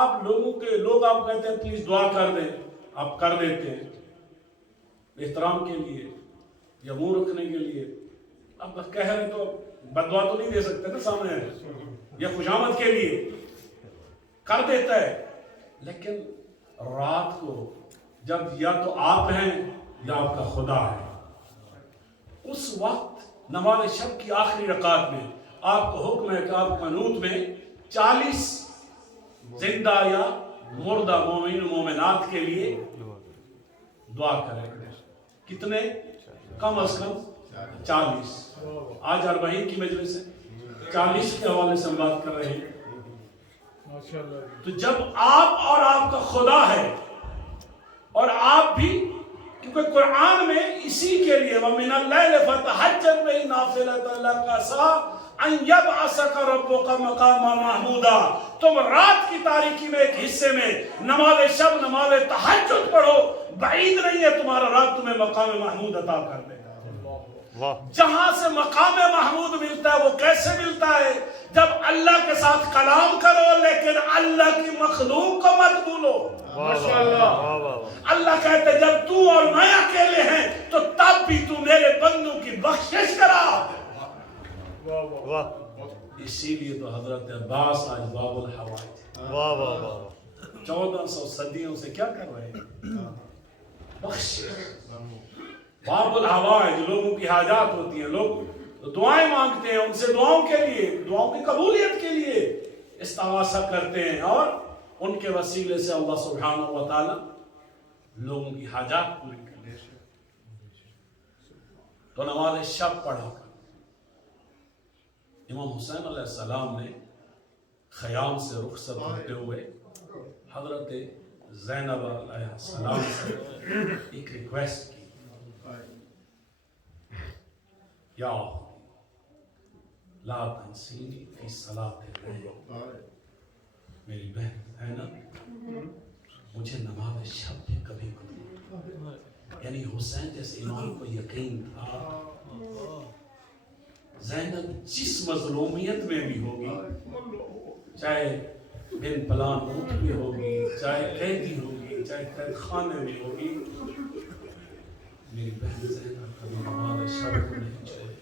آپ لوگ آپ کہتے ہیں پلیز دعا کر دیں، آپ کر دیتے ہیں احترام کے لیے یا منہ رکھنے کے لیے. اب کہہ رہے تو بد دعا تو نہیں دے سکتے نا سامنے، یا خوشامد کے لیے کر دیتا ہے. لیکن رات کو جب یا تو آپ ہیں یا آپ کا خدا ہے، اس وقت نماز شب کی آخری رکعت میں آپ کو حکم ہے کہ آپ قنوت میں 40 زندہ یا مردہ مومن و مومنات کے لیے دعا کریں. کتنے؟ کم از کم 40. آج 40 کی مجلس ہے، 40 کے حوالے سے ہم بات کر رہے ہیں. تو جب آپ اور آپ کا خدا ہے، اور آپ بھی، کیونکہ قرآن میں اسی کے لیے وَمِنَ اللَّيْلِ فَتَهَجَّدْ بِهِ نَافِلَةً لَكَ عَسَىٰ أَن يَبْعَثَكَ رَبُّكَ مَقَامًا مَحْمُودًا. تم رات کی تاریکی میں ایک حصے میں نماز شب، نماز تہجد پڑھو، بعید نہیں ہے تمہارا رب تمہیں مقام محمود عطا کر دے گا. جہاں سے مقام محمود ملتا ہے وہ کیسے ملتا ہے؟ جب اللہ کے ساتھ کلام کرو لیکن اللہ کی مخلوق کو مت بھولو. اللہ کہتے ہیں جب تو اور میں اکیلے ہیں تو تب بھی تو میرے بندوں کی بخشش کرا. اسی لیے تو حضرت عباس آج باب الحوائج 1400 صدیوں سے کیا کر رہے ہیں؟ بخشش. باب الحوائج، لوگوں کی حاجات ہوتی ہیں، لوگ دعائیں مانگتے ہیں، ان سے دعاؤں کے لیے، دعاؤں کی قبولیت کے لیے استغاثہ کرتے ہیں، اور ان کے وسیلے سے اللہ سبحانہ و تعالی لوگوں کی حاجات پوری کرتے ہیں. تو نماز شب پڑھا کر امام حسین علیہ السلام نے خیام سے رخصت ہوتے ہوئے حضرت زینب علیہ السلام سے ایک ریکویسٹ کی، یا لا تنسینی فی صلاۃ اللیل. میری بہن زینب مجھے نماز شب میں کبھی کبھی، یعنی حسین جیسے امام کو یقین تھا زینب جس مظلومیت میں بھی ہوگی، چاہے بن پلان اونٹ میں ہوگی، چاہے قیدی ہوگی، چاہے قید خانے میں ہوگی، میری بہن زینب کبھی نماز شب کو نہیں چھوڑے.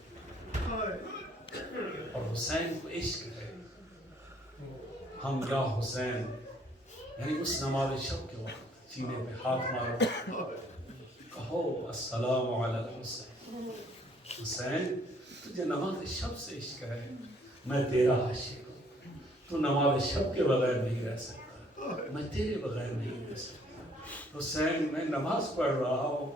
اور حسین کو عشق ہے، ہم یا حسین، یعنی اس نماز شب کے وقت سینے پہ ہاتھ مارو، کہو السلام علی الحسین. حسین تجھے نماز شب سے عشق ہے، میں تیرا عاشق ہوں. تو نماز شب کے بغیر نہیں رہ سکتا، میں تیرے بغیر نہیں رہ سکتا. حسین میں نماز پڑھ رہا ہوں،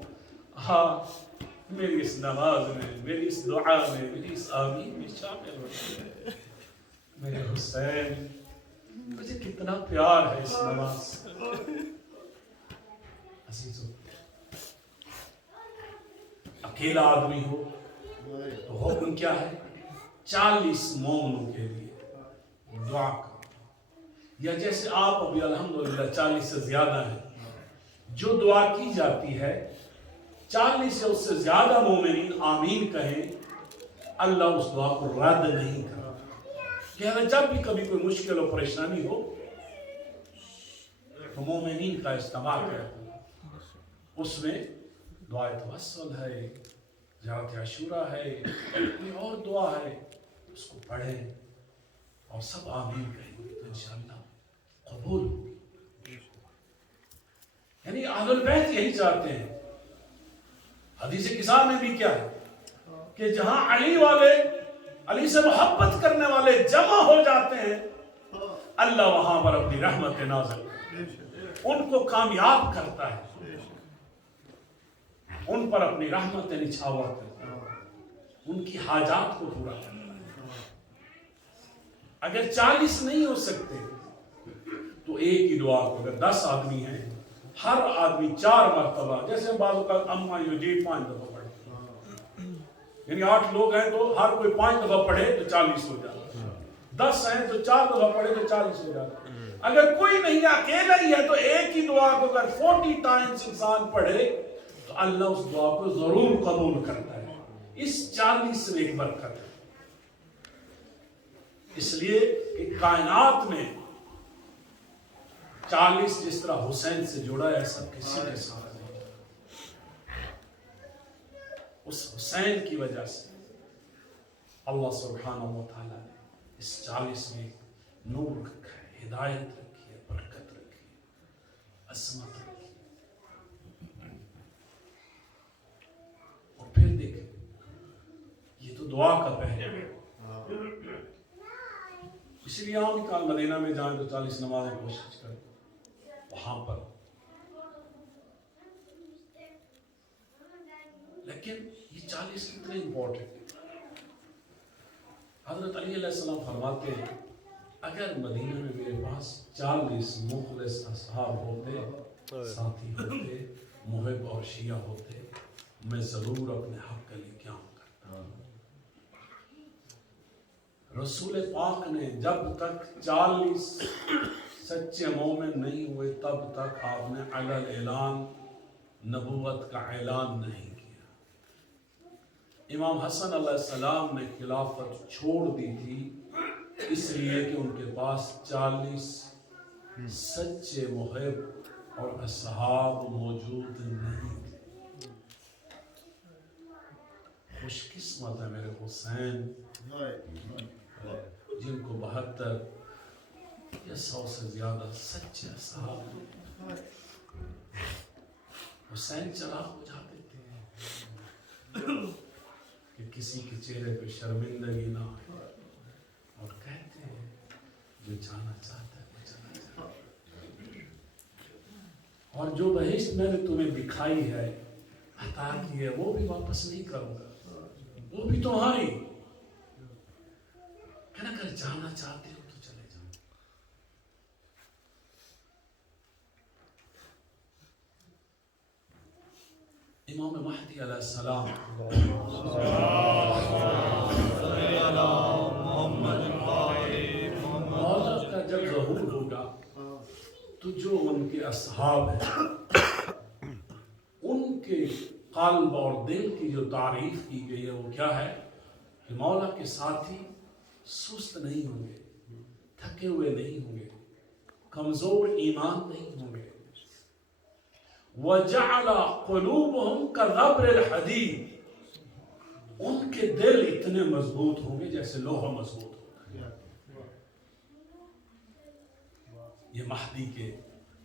میری اس نماز میں، میری اس دعا میں، میری اس آمین میں شامل ہوتے ہیں۔ میرے حسین، مجھے کتنا پیار ہے اس نماز سے۔ عزیزو، اکیلا آدمی ہو تو حکم کیا ہے؟ 40 مومنوں کے لیے دعا کرو، یا جیسے آپ ابھی الحمدللہ 40 سے زیادہ ہیں، جو دعا کی جاتی ہے 40 سے اس سے زیادہ مومنین آمین کہیں، اللہ اس دعا کو رد نہیں کرتا۔ کہ جب بھی کبھی کوئی مشکل و پریشانی ہو تو مومنین کا اجتماع کریں، اس میں دعا توسل ہے، زیارت عاشورہ ہے، کوئی اور دعا ہے، اس کو پڑھیں اور سب آمین کہیں تو انشاءاللہ قبول ہوگی۔ یعنی اہل البیت یہی چاہتے ہیں۔ حدیث کسا میں بھی کیا ہے کہ جہاں علی سے محبت کرنے والے جمع ہو جاتے ہیں، اللہ وہاں پر اپنی رحمت نازل ان کو کامیاب کرتا ہے، ان پر اپنی رحمت نچھاور کرتا ہے، ان کی حاجات کو پورا کرتا ہے۔ اگر 40 نہیں ہو سکتے تو ایک ہی دعا کو، اگر 10 آدمی ہیں، ہر آدمی 4 مرتبہ، جیسے بعض اوقات اما یجیب 5 دفعہ پڑھے، یعنی 8 لوگ ہیں تو ہر کوئی 5 دفعہ پڑھے تو 40 ہو جاتا، 10 ہیں تو 4 دفعہ پڑھے تو 40 ہو جاتا۔ اگر کوئی نہیں اکیلا ہی ہے تو ایک ہی دعا کو اگر 40 ٹائمز انسان پڑھے تو اللہ اس دعا کو ضرور قبول کرتا ہے۔ اس 40 میں ایک برکت ہے، اس لیے کہ کائنات میں 40 جس طرح حسین سے جڑا ہے، ایسا کسی کے ساتھ نہیں۔ اس حسین کی وجہ سے اللہ سبحانہ و تعالیٰ نے اس 40 میں نور رکھا ہے، ہدایت رکھی ہے، برکت رکھی ہے، عظمت رکھی ہے۔ اور پھر دیکھیں، یہ تو دعا کا پہلو ہے۔ اس لیے ہم کل مدینہ میں جائیں تو 40 نمازیں کوشش کریں وہاں پر، لیکن یہ 40 کتنے امپورٹنٹ۔ حضرت علی علیہ السلام فرماتے ہیں اگر مدینہ میں میرے پاس 40 مخلص اصحاب ہوتے، ساتھی ہوتے، محب اور شیعہ ہوتے، میں ضرور اپنے حق کے لیے قیام کرتا۔ رسول پاک نے جب تک 40 سچے مومن نہیں ہوئے تب تک آپ نے علل اعلان نبوت کا اعلان نہیں کیا۔ امام حسن علیہ السلام نے خلافت چھوڑ دی تھی اس لیے کہ ان کے پاس 40 سچے محب اور اصحاب موجود نہیں تھے۔ خوش قسمت ہے میرے حسین جن کو 72 یا 100 سے زیادہ سچے اصحاب ہیں۔ حسین چراغ ہو جاتے تھے کہ کسی کے چہرے پہ شرمندگی نہ آئے، اور کہتے ہیں جو جانا چاہتا ہے وہ چلا جائے، اور جو بہشت میں نے تمہیں دکھائی ہے، عطا کی ہے، وہ بھی واپس نہیں کروں گا، وہ بھی تمہاری۔ کہ اگر جانا چاہتے ہو تو چلے جاؤ۔ امام مہدی علیہ السلام مولا کا جب ظہور ہوگا تو جو ان کے اصحاب ہیں ان کے قلب اور دل کی جو تعریف کی گئی ہے وہ کیا ہے کہ مولا کے ساتھی سست نہیں ہوں گے، تھکے ہوئے نہیں ہوں گے، کمزور ایمان نہیں ہوں گے۔ وَجَعَلَ قُلُوبُهُمْ كَالرَّبْرِ الْحَدِيدِ، ان کے دل اتنے مضبوط ہوں گے جیسے لوہا مضبوط ہوگا۔ یہ مہدی کے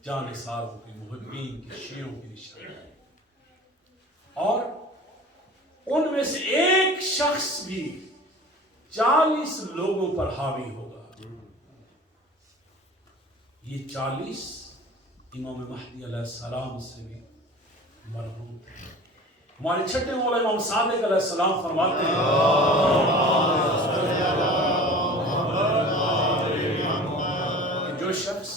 جانثاروں کے، محبین کے، شیعوں کی نشانی ہے۔ اور ان میں سے ایک شخص بھی 40 لوگوں پر حاوی ہوگا۔ یہ 40 امام مہدی علیہ السلام سے بھی مربوط ہے۔ ہمارے چھٹے مولا امام صادق علیہ السلام فرماتے ہیں کہ جو شخص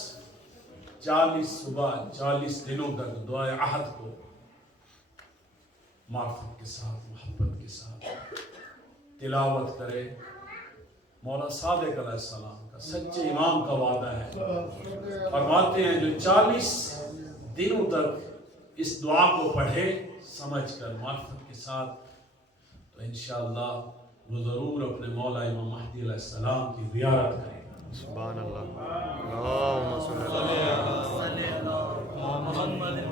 40 صبح 40 دنوں تک دعائے عہد کو معرفت کے ساتھ محبت کے ساتھ تلاوت کرے، مولا صادق علیہ السلام کا سچے امام کا وعدہ ہے، فرماتے ہیں جو 40 دنوں تک اس دعا کو پڑھے سمجھ کر معرفت کے ساتھ، تو انشاءاللہ وہ ضرور اپنے مولا امام مہدی علیہ السلام کی زیارت کرے گا۔ سبحان اللہ، اللہم صلی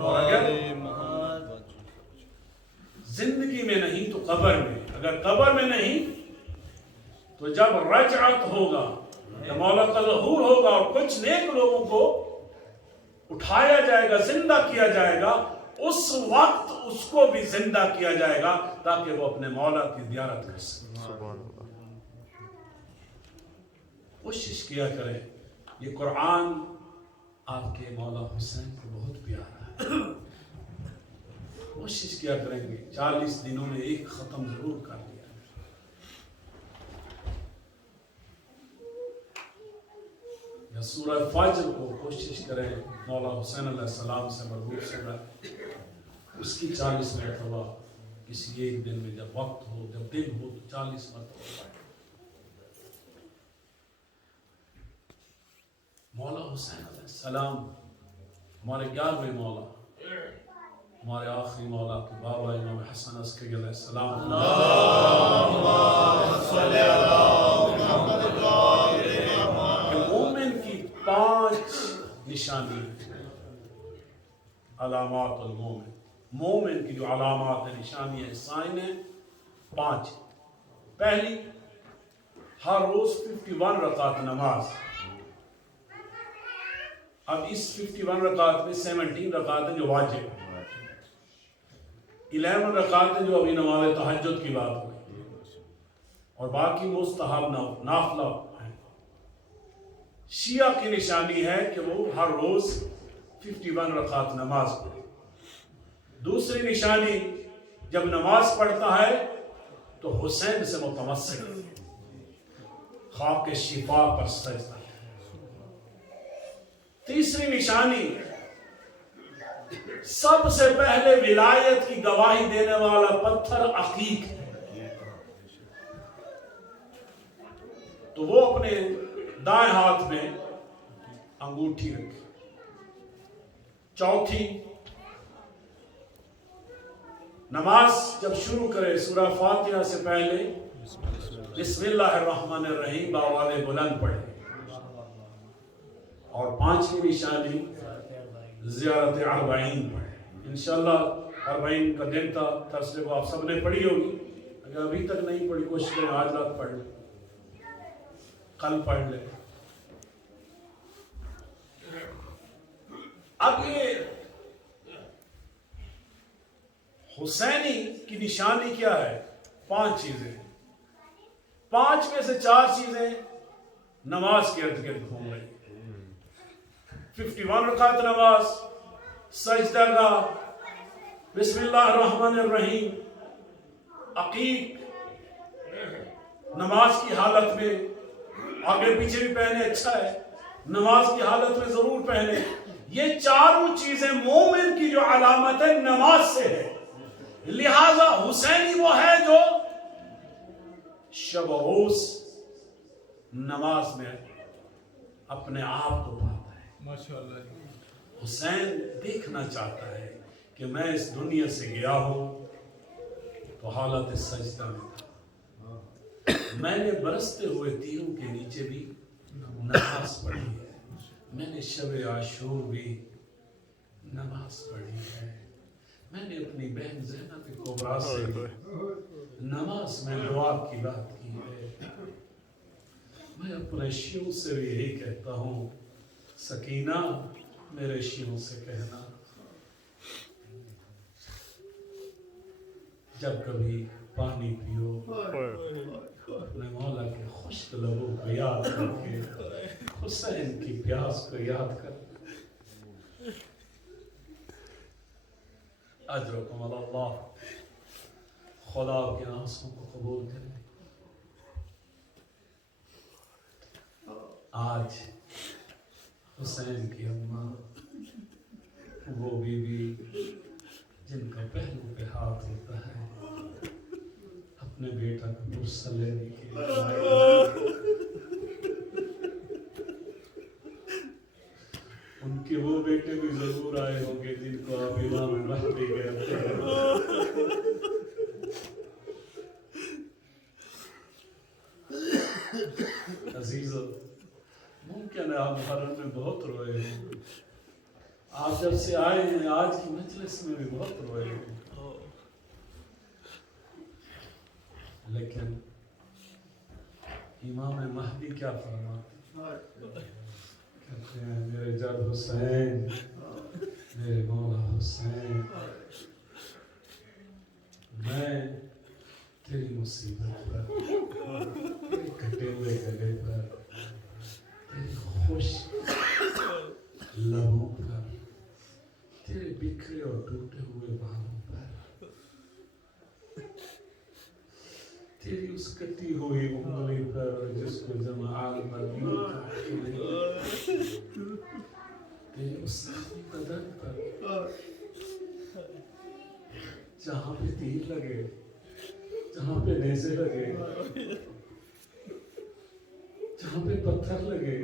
اور اگر زندگی میں نہیں تو قبر میں، اگر قبر میں نہیں تو جب رجعت ہوگا، جب مولا کا ظہور ہوگا اور کچھ نیک لوگوں کو اٹھایا جائے گا، زندہ کیا جائے گا، اس وقت اس کو بھی زندہ کیا جائے گا تاکہ وہ اپنے مولا کی زیارت کر سکے۔ سبحان اللہ، کوشش کیا کریں، یہ قرآن آپ کے مولا حسین کو بہت پیارا ہے، کوشش کیا کریں گے 40 دنوں میں ایک ختم ضرور کر لیا۔ یا سورہ فجر کو کوشش کریں مولا حسین علیہ السلام سے مربوط سورہ، اس کی 40 مرتبہ کسی ایک دن میں جب وقت ہو، جب دن ہو تو 40 مرتبہ۔ مولا حسین علیہ السلام ہمارے 11ویں مولا، ہمارے آخری مولا کے بابا امام حسن عسکری علیہ السلام، کہ مومن کی 5 نشانی، علامات المومن، مومن کی جو علامات ہیں، نشانی ہیں، سائن ہیں، 5۔ پہلی، ہر روز 51 رکعت نماز۔ اب اس 51 رکعت میں 17 رکعت ہیں جو واجب ہیں، 11 رکعت ہیں جو ابھی نماز تہجد کی بات ہوئی، اور باقی مستحب نافلہ ہیں۔ شیعہ کی نشانی ہے کہ وہ ہر روز 51 رکعت نماز پڑھے۔ دوسری نشانی، جب نماز پڑھتا ہے تو حسین سے متمسک، خواب کے شفا پر سجدہ۔ تیسری نشانی، سب سے پہلے ولایت کی گواہی دینے والا پتھر عقیق ہے، تو وہ اپنے دائیں ہاتھ میں انگوٹھی رکھے۔ چوتھی، نماز جب شروع کرے سورہ فاتحہ سے پہلے بسم اللہ الرحمن الرحیم بآواز بلند پڑھے۔ اور 5ویں نشانی، زیارت 40 پڑھے۔ انشاءاللہ 40 کا دن تھا، تھرسڈے کو آپ سب نے پڑھی ہوگی، اگر ابھی تک نہیں پڑھی کوشش کریں آج رات پڑھ لیں، کل پڑھ لیں۔ اب یہ حسینی کی نشانی کیا ہے؟ 5 چیزیں، 5 میں سے 4 چیزیں نماز کے ارد گرد گھوم رہی۔ 51 رکعت نماز، سجدہ گاہ، بسم اللہ الرحمن الرحیم، عقیق، نماز کی حالت میں آگے پیچھے بھی پہنے اچھا ہے، نماز کی حالت میں ضرور پہنے۔ یہ چاروں چیزیں مومن کی جو علامت ہے نماز سے ہے، لہذا حسینی وہ ہے جو شب و روز نماز میں اپنے آپ کو پاتا ہے۔ حسین دیکھنا چاہتا ہے کہ میں اس دنیا سے گیا ہوں تو حالت سجدہ میں تھا، میں نے برستے ہوئے تیروں کے نیچے بھی نماز پڑھی ہے، میں نے شب عاشور بھی نماز پڑھی ہے، میں نے اپنی بہن زینب کبریٰ سے نماز میں دعا کی بات کی ہے، میں اپنے شیعوں سے بھی یہی کہتا ہوں، سکینہ میرے شیعوں سے کہنا جب کبھی پانی پیو اپنے مولا کے خشک لبوں کو یاد کر کے حسین کی پیاس کو یاد کر، اجرکم اللہ خدا کے آنسوں کو قبول کرے. آج حسین کی اماں وہ بیوی جن کا پہلو پہ ہاتھ ہوتا ہے اپنے بیٹا کو غسل لینے کے لیے ان کے وہ بیٹے بھی ضرور آئے ہوں گے جن کو آپ امام مہدی کہتے ہیں. عزیزو ممکن ہے آپ محرم میں بہت روئے ہوں. آپ جب سے آئے ہیں آج کی مجلس میں بھی بہت روئے ہیں. لیکن امام مہدی کیا فرماتے کہتے ہیں میرے جد حسین میرے مولا حسین میں تیری مصیبت پر تیرے کٹے ہوئے گلے پر تیرے خوش لبوں پر تیرے بکھرے اور ٹوٹے ہوئے بالوں پر تیری اس کٹی ہوئی انگلی پر جس کو جماعت مدیوں کہتے ہیں تیری اس بدن پر جہاں پہ تیر لگے جہاں پہ نیزے لگے جہاں پہ پتھر لگے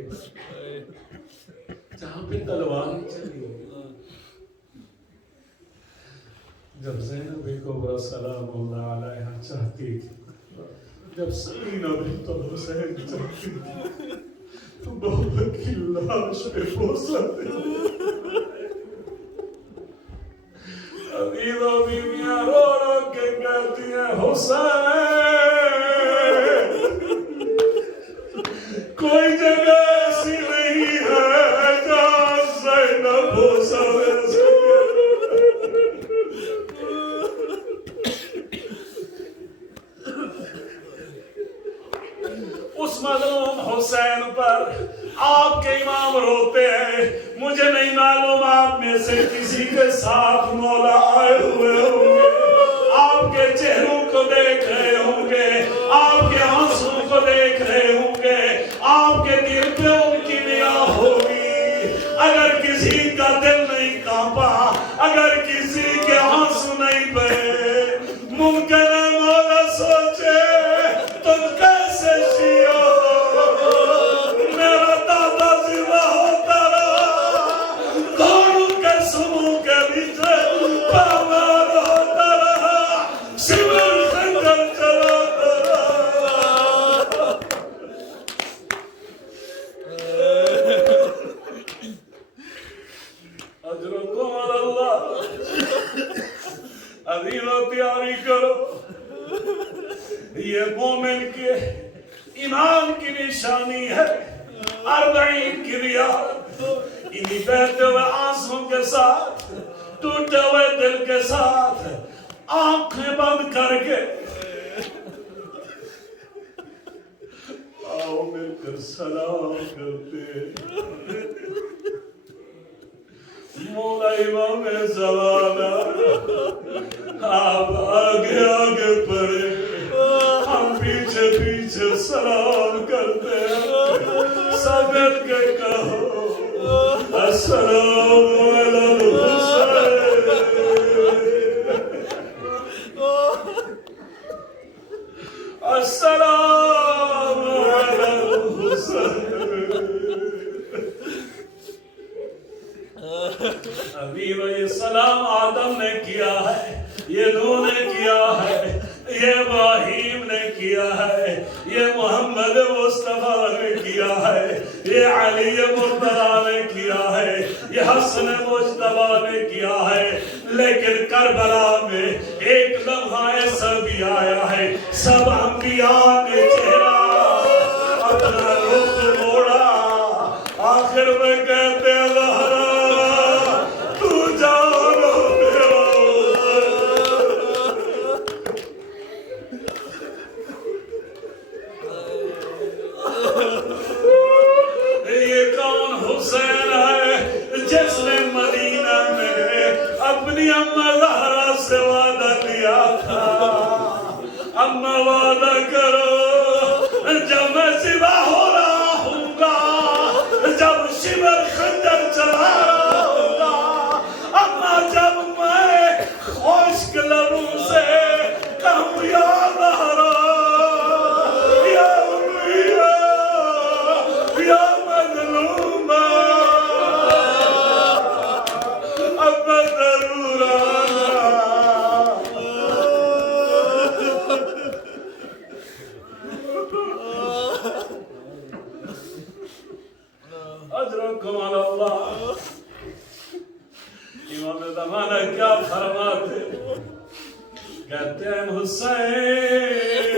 جہاں پہ تلواریں چلی جب زینب کبریٰ سلام اللہ علیہا چاہتی تھی جب سکینہ بنت حسین چاہتی تھی تو بابا کی لاش پہ بوساتے عزیزوں بیویاں رو رو کے کہتی ہیں حسین کوئی جگہ ایسی نہیں ہے جہاں زینب بوسا دے سکے. اس مظلوم حسین پر آپ کے امام روتے ہیں. مجھے نہیں معلوم آپ میں سے کسی کے ساتھ مولا آئے ہوئے ہوں گے آپ کے چہروں کو دیکھ رہے ہوں گے آپ کے آنسوں کو دیکھ رہے ہوں گے آپ کے دل پہ ان کی نگاہ ہوگی. اگر کسی کا دل نہیں کانپا اگر کسی کے آنسو نہیں بہے ممکن ہے مولا سوچے تم کیسے شیعہ میرا دادا زندہ ہوتا رہا دونوں کے سموں کے نیچے پامال ہوتا رہا سمر خنجر چلاتا رہا. اجرکم اللہ. عزیزو تیاری کرو یہ مومن کے ایمان کی نشانی ہے. 40 کی ریاض انہی بہتے ہوئے آنسوں کے ساتھ ٹوٹے ہوئے دل کے ساتھ آنکھیں بند کر کے آؤ مل کر سلام کرتے مولا امام زمانہ. آپ آگے آگے پڑھے ہم پیچھے پیچھے سلام کرتے ہیں. سب مل کے کہو السلام علی الحسین السلام علی الحسین. ابھی یہ سلام آدم نے کیا ہے یہ نوح نے کیا ہے یہ ابراہیم نے کیا ہے یہ محمد مصطفیٰ نے کیا ہے یہ علی مرتضیٰ نے کیا ہے یہ حسن مجتبیٰ نے کیا ہے. لیکن کربلا میں ایک لمحہ ایسا بھی آیا ہے سب انبیاء نے چہرہ اپنا رخ موڑا آخر میں کہتے ہیں زہرا تو جانو یہ کون حسین ہے جس نے مدینہ میں اپنی اماں زہرا سے وعدہ لیا تھا اما وعدہ کرو جب میں سوا ہو رہا ہوں گا، جب شمر خنجر چلا رہا ہوں گا، اما جب میں خشک لبوں سے کہوں یا زہرا یا امیہ یا مظلومہ، اب میں ضرور اجرکم علی اللہ۔ امام زمانہ کیا فرماتے، کہتے ہیں حسین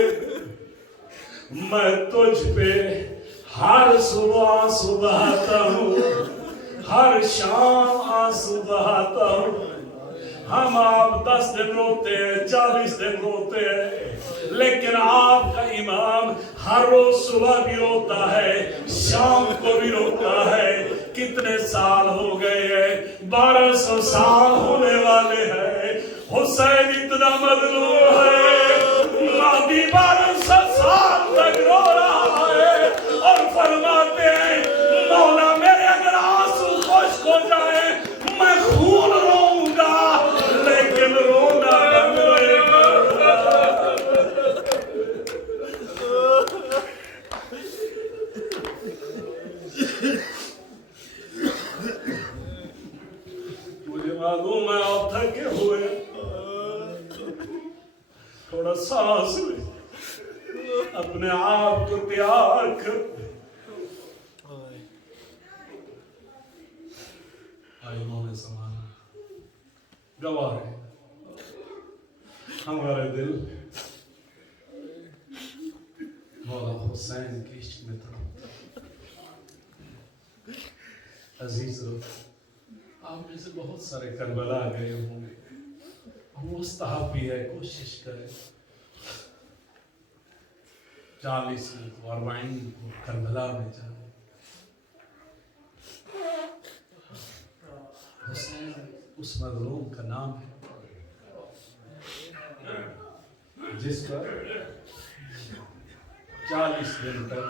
میں تجھ پہ ہر صبح آنسو بہاتا ہوں، ہر شام آنسو بہاتا ہوں۔ ہم آپ 10 دن روتے ہیں، 40 دن روتے ہیں، لیکن آپ کا امام ہر روز صبح بھی روتا ہے، شام کو بھی روتا ہے۔ کتنے سال ہو گئے ہیں؟ 1200 سال ہونے والے ہیں۔ حسین اتنا مظلوم ہے، مہدی 1200 سال تک رو رہا ہے اور فرماتے ہیں مولا میرے اگر آنسو خشک ہو جائے میں خون روؤں گا، لیکن رونا بند رہے گا۔ مجھے معلوم ہے آپ تھکے ہوئے، تھوڑا سانس لے، اپنے آپ کو تیار کر۔ امام زمانہ گواہ ہے، ہمارے دل مولا حسین کے عشق میں تڑپتا۔ عزیز آپ میں سے بہت سارے کربلا گئے ہوں گے، مستحب بھی ہے کوشش کریں 40 کو 40 کو کربلا میں جائیں۔ حسین اس مظلوم کا نام ہے جس پر 40 دن تک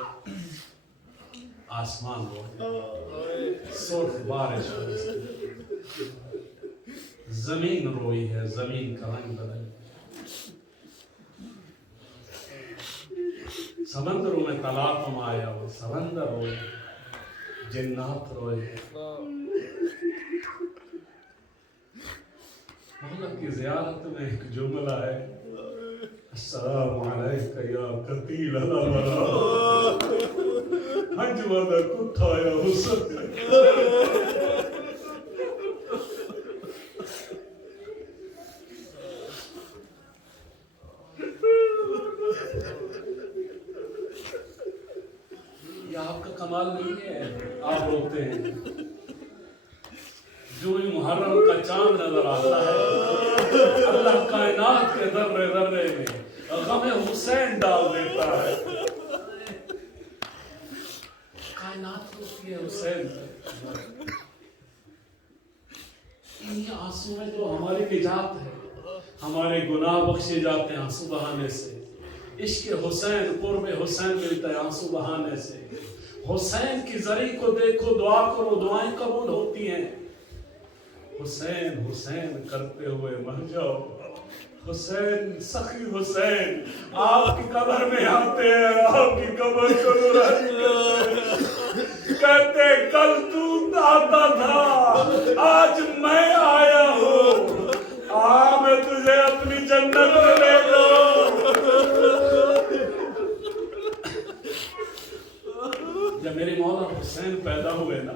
آسمان روئے، سرخ بارش ہوئی، زمین روئی ہے، زمین کا رنگ بدل، سمندروں میں تلاطم آیا، وہ سمندر روئے، جنات روئے۔ مولا کی زیارت میں ایک جملہ ہے، السلام علیکہ یا قتیل الابرار، حجوہ کتھا یا حسن۔ یہ آپ کا کمال نہیں ہے، آپ روتے ہیں۔ جو ہی محرم کا چاند نظر آتا ہے، اللہ کائنات کے ذرے ذرے میں غم حسین ڈال دیتا ہے۔ کائنات ہوتی ہے حسین پر۔ انہی آنسو میں جو ہماری نجات ہے، ہمارے گناہ بخشے جاتے ہیں آنسو بہانے سے۔ عشق حسین، قرب حسین ملتا ہے آنسو بہانے سے۔ حسین کی زری کو دیکھو، دعا کرو، دعائیں قبول ہوتی ہیں۔ حسین حسین کرتے ہوئے مر جاؤ، حسین سخی حسین آپ کی قبر میں آتے ہیں، آپ کی قبر کو کہتے کل تو آتا تھا، آج میں آیا ہوں، میں تجھے اپنی جنت میں لے جاؤں۔ جب میرے مولا حسین پیدا ہوئے نا،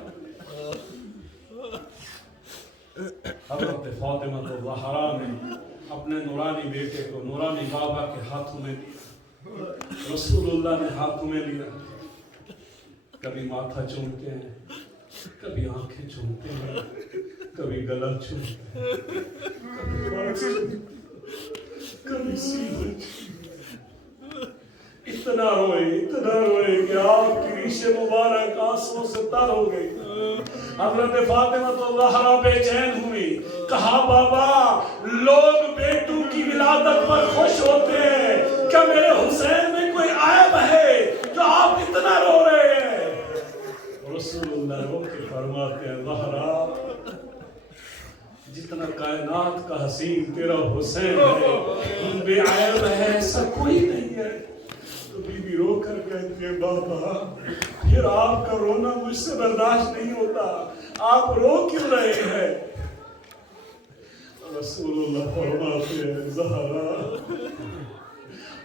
حضرت فاطمہ الزہرا نے اپنے نورانی بیٹے کو نورانی بابا کے ہاتھوں میں دیا، رسول اللہ نے ہاتھوں میں لیا۔ کبھی ماتھا چومتے ہیں، کبھی آنکھیں چومتے ہیں، کبھی گلا چومتے ہیں، کبھی سینہ۔ اتنا روئے کہ آپ کی ریش مبارک آنسوں سے تر ہو گئی۔ حضرت فاطمہ الزہرا بے چین ہوئی، کہا بابا لوگ بیٹوں کی ولادت پر خوش ہوتے ہیں، کیا میرے حسین میں کوئی عیب ہے جو آپ اتنا رو رہے ہیں؟ رسول اللہ رو کے فرماتے ہیں زہرا جتنا کائنات کا حسین تیرا حسین ہے بے عیب ہے ایسا کوئی نہیں ہے. تو بی بی رو کر کہتی ہے بابا پھر آپ کا رونا مجھ سے برداشت نہیں ہوتا, آپ رو کیوں رہے ہیں؟ رسول اللہ فرماتے ہیں زہرا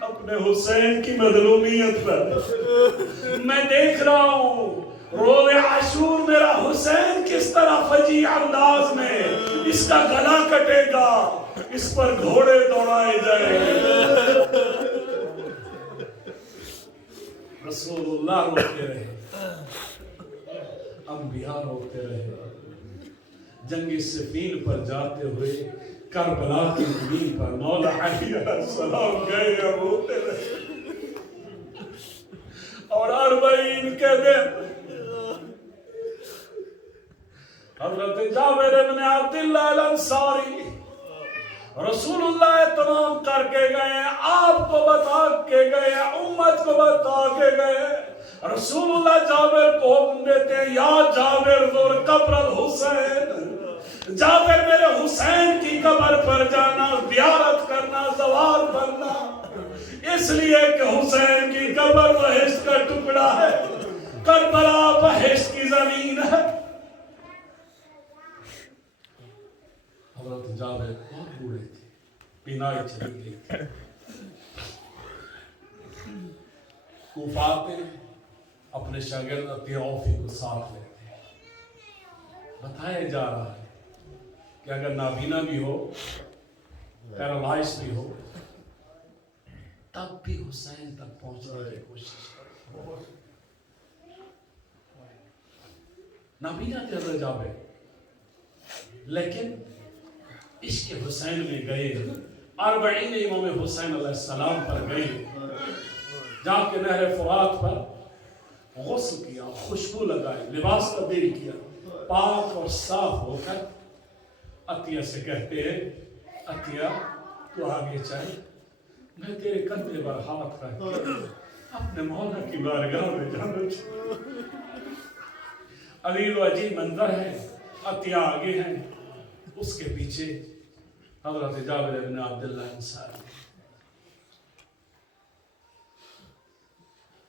اپنے حسین کی مظلومیت پر میں دیکھ رہا ہوں روز عاشور میرا حسین کس طرح فجیع انداز میں اس کا گلا کٹے گا, اس پر گھوڑے دوڑائے جائیں گے. رسول اللہ روتے رہے, انبیاء روتے رہے. جنگ صفین پر جاتے ہوئے کربلا کی زمین پر مولا علی علیہ السلام گئے اور روتے رہے. اور 40 کے دن حضرت جابر بن عبداللہ الانصاری رسول اللہ تمام کر کے گئے, آپ کو بتا کے گئے, امت کو بتا کے گئے. رسول اللہ جابر کو حکم دیتے ہیں یا جابر زور قبر الحسین, جابر میرے حسین کی قبر پر جانا, زیارت کرنا, زوار بننا, اس لیے کہ حسین کی قبر بہشت کا ٹکڑا ہے, کربلا بہشت کی زمین ہے. حضرت جابر بہت بوڑھے تھے, بینائی چلی گئی تھی. کوفہ آتے اپنے شاگرد عطیہ اوفی کو ساتھ لیتے ہیں. بتایا جا رہا ہے کہ اگر نابینا بھی ہو, پیرالائز بھی ہو, تب بھی حسین تک پہنچنے کی کوشش کرو. نابینا تھے حضرت جابر, لیکن عشق حسین میں گئے, 40 امام حسین علیہ السلام پر گئے, جا کے نہر فرات پر غسل کیا, خوشبو لگائے, لباس تبدیل کیا, پاک اور صاف ہو کر عطیہ سے کہتے ہیں عطیہ تو آگے چل, میں تیرے کندھے پر ہاتھ رکھ کے اپنے مولا کی بارگاہ میں جانا چاہتا. عجیب و عجیب منظر ہے, عطیہ آگے ہیں, اس کے پیچھے حضرت جابر بن عبداللہ انصاری.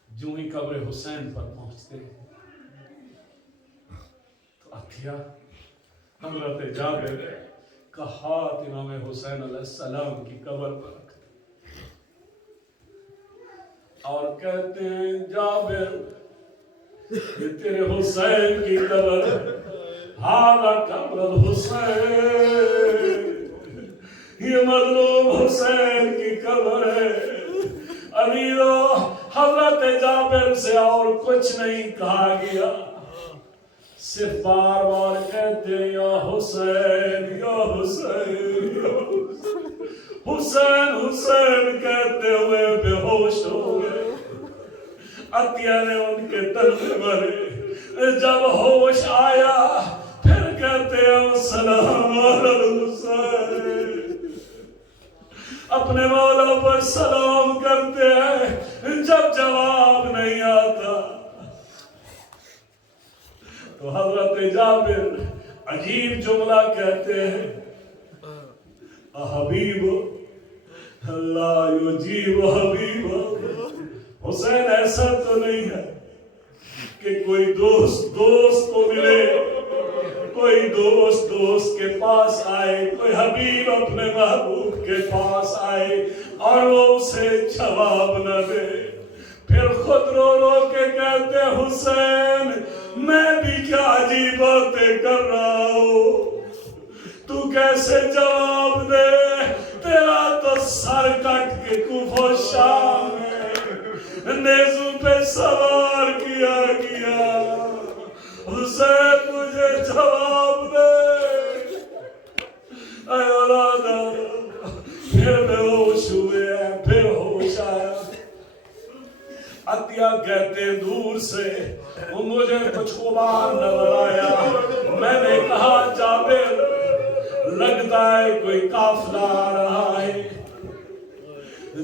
جو ہی قبر حسین پر پہنچتے تو عطیہ حضرت جابر کا ہاتھ امام حسین علیہ السلام کی قبر پر رکھتے اور کہتے ہیں جابر یہ تیرے حسین کی قبر ہے, ہاں قبر الحسین, یہ مظلوم حسین کی قبر ہے. علیو حضرت جابر سے اور کچھ نہیں کہا گیا, صرف بار بار کہتے یا حسین یا حسین یا حسین حسین کہتے ہوئے بے ہوش ہو گئے. عطیہ نے ان کے تلوے مرے, جب ہوش آیا پھر کہتے ہیں سلام علی الحسین, اپنے مولا پر سلام کرتے ہیں. جب جواب نہیں آتا تو حضرت جابر عجیب جملہ کہتے ہیں حبیب اللہ یجیب حبیب. حسین ایسا تو نہیں ہے کہ کوئی دوست کو ملے, کوئی دوست کے پاس آئے, کوئی حبیب اپنے محبوب کے پاس آئے اور وہ اسے جواب نہ دے, پھر خود رو رو کے کہتے حسین میں بھی کیا عجیب باتیں کر رہا ہوں, تو کیسے جواب دے, تیرا تو سر کٹ کے کوفہ و شام میں نیزوں پہ سوار کیا گیا. حسین مجھے جواب دے. اے اولادا پھر بے ہوش ہوئے ہیں, پھر ہوش آیا. عطیہ کہتے دور سے مجھے کچھ غبار نظر آیا, میں نے کہا جابر لگتا ہے کوئی قافلہ آ رہا ہے.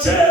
6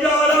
11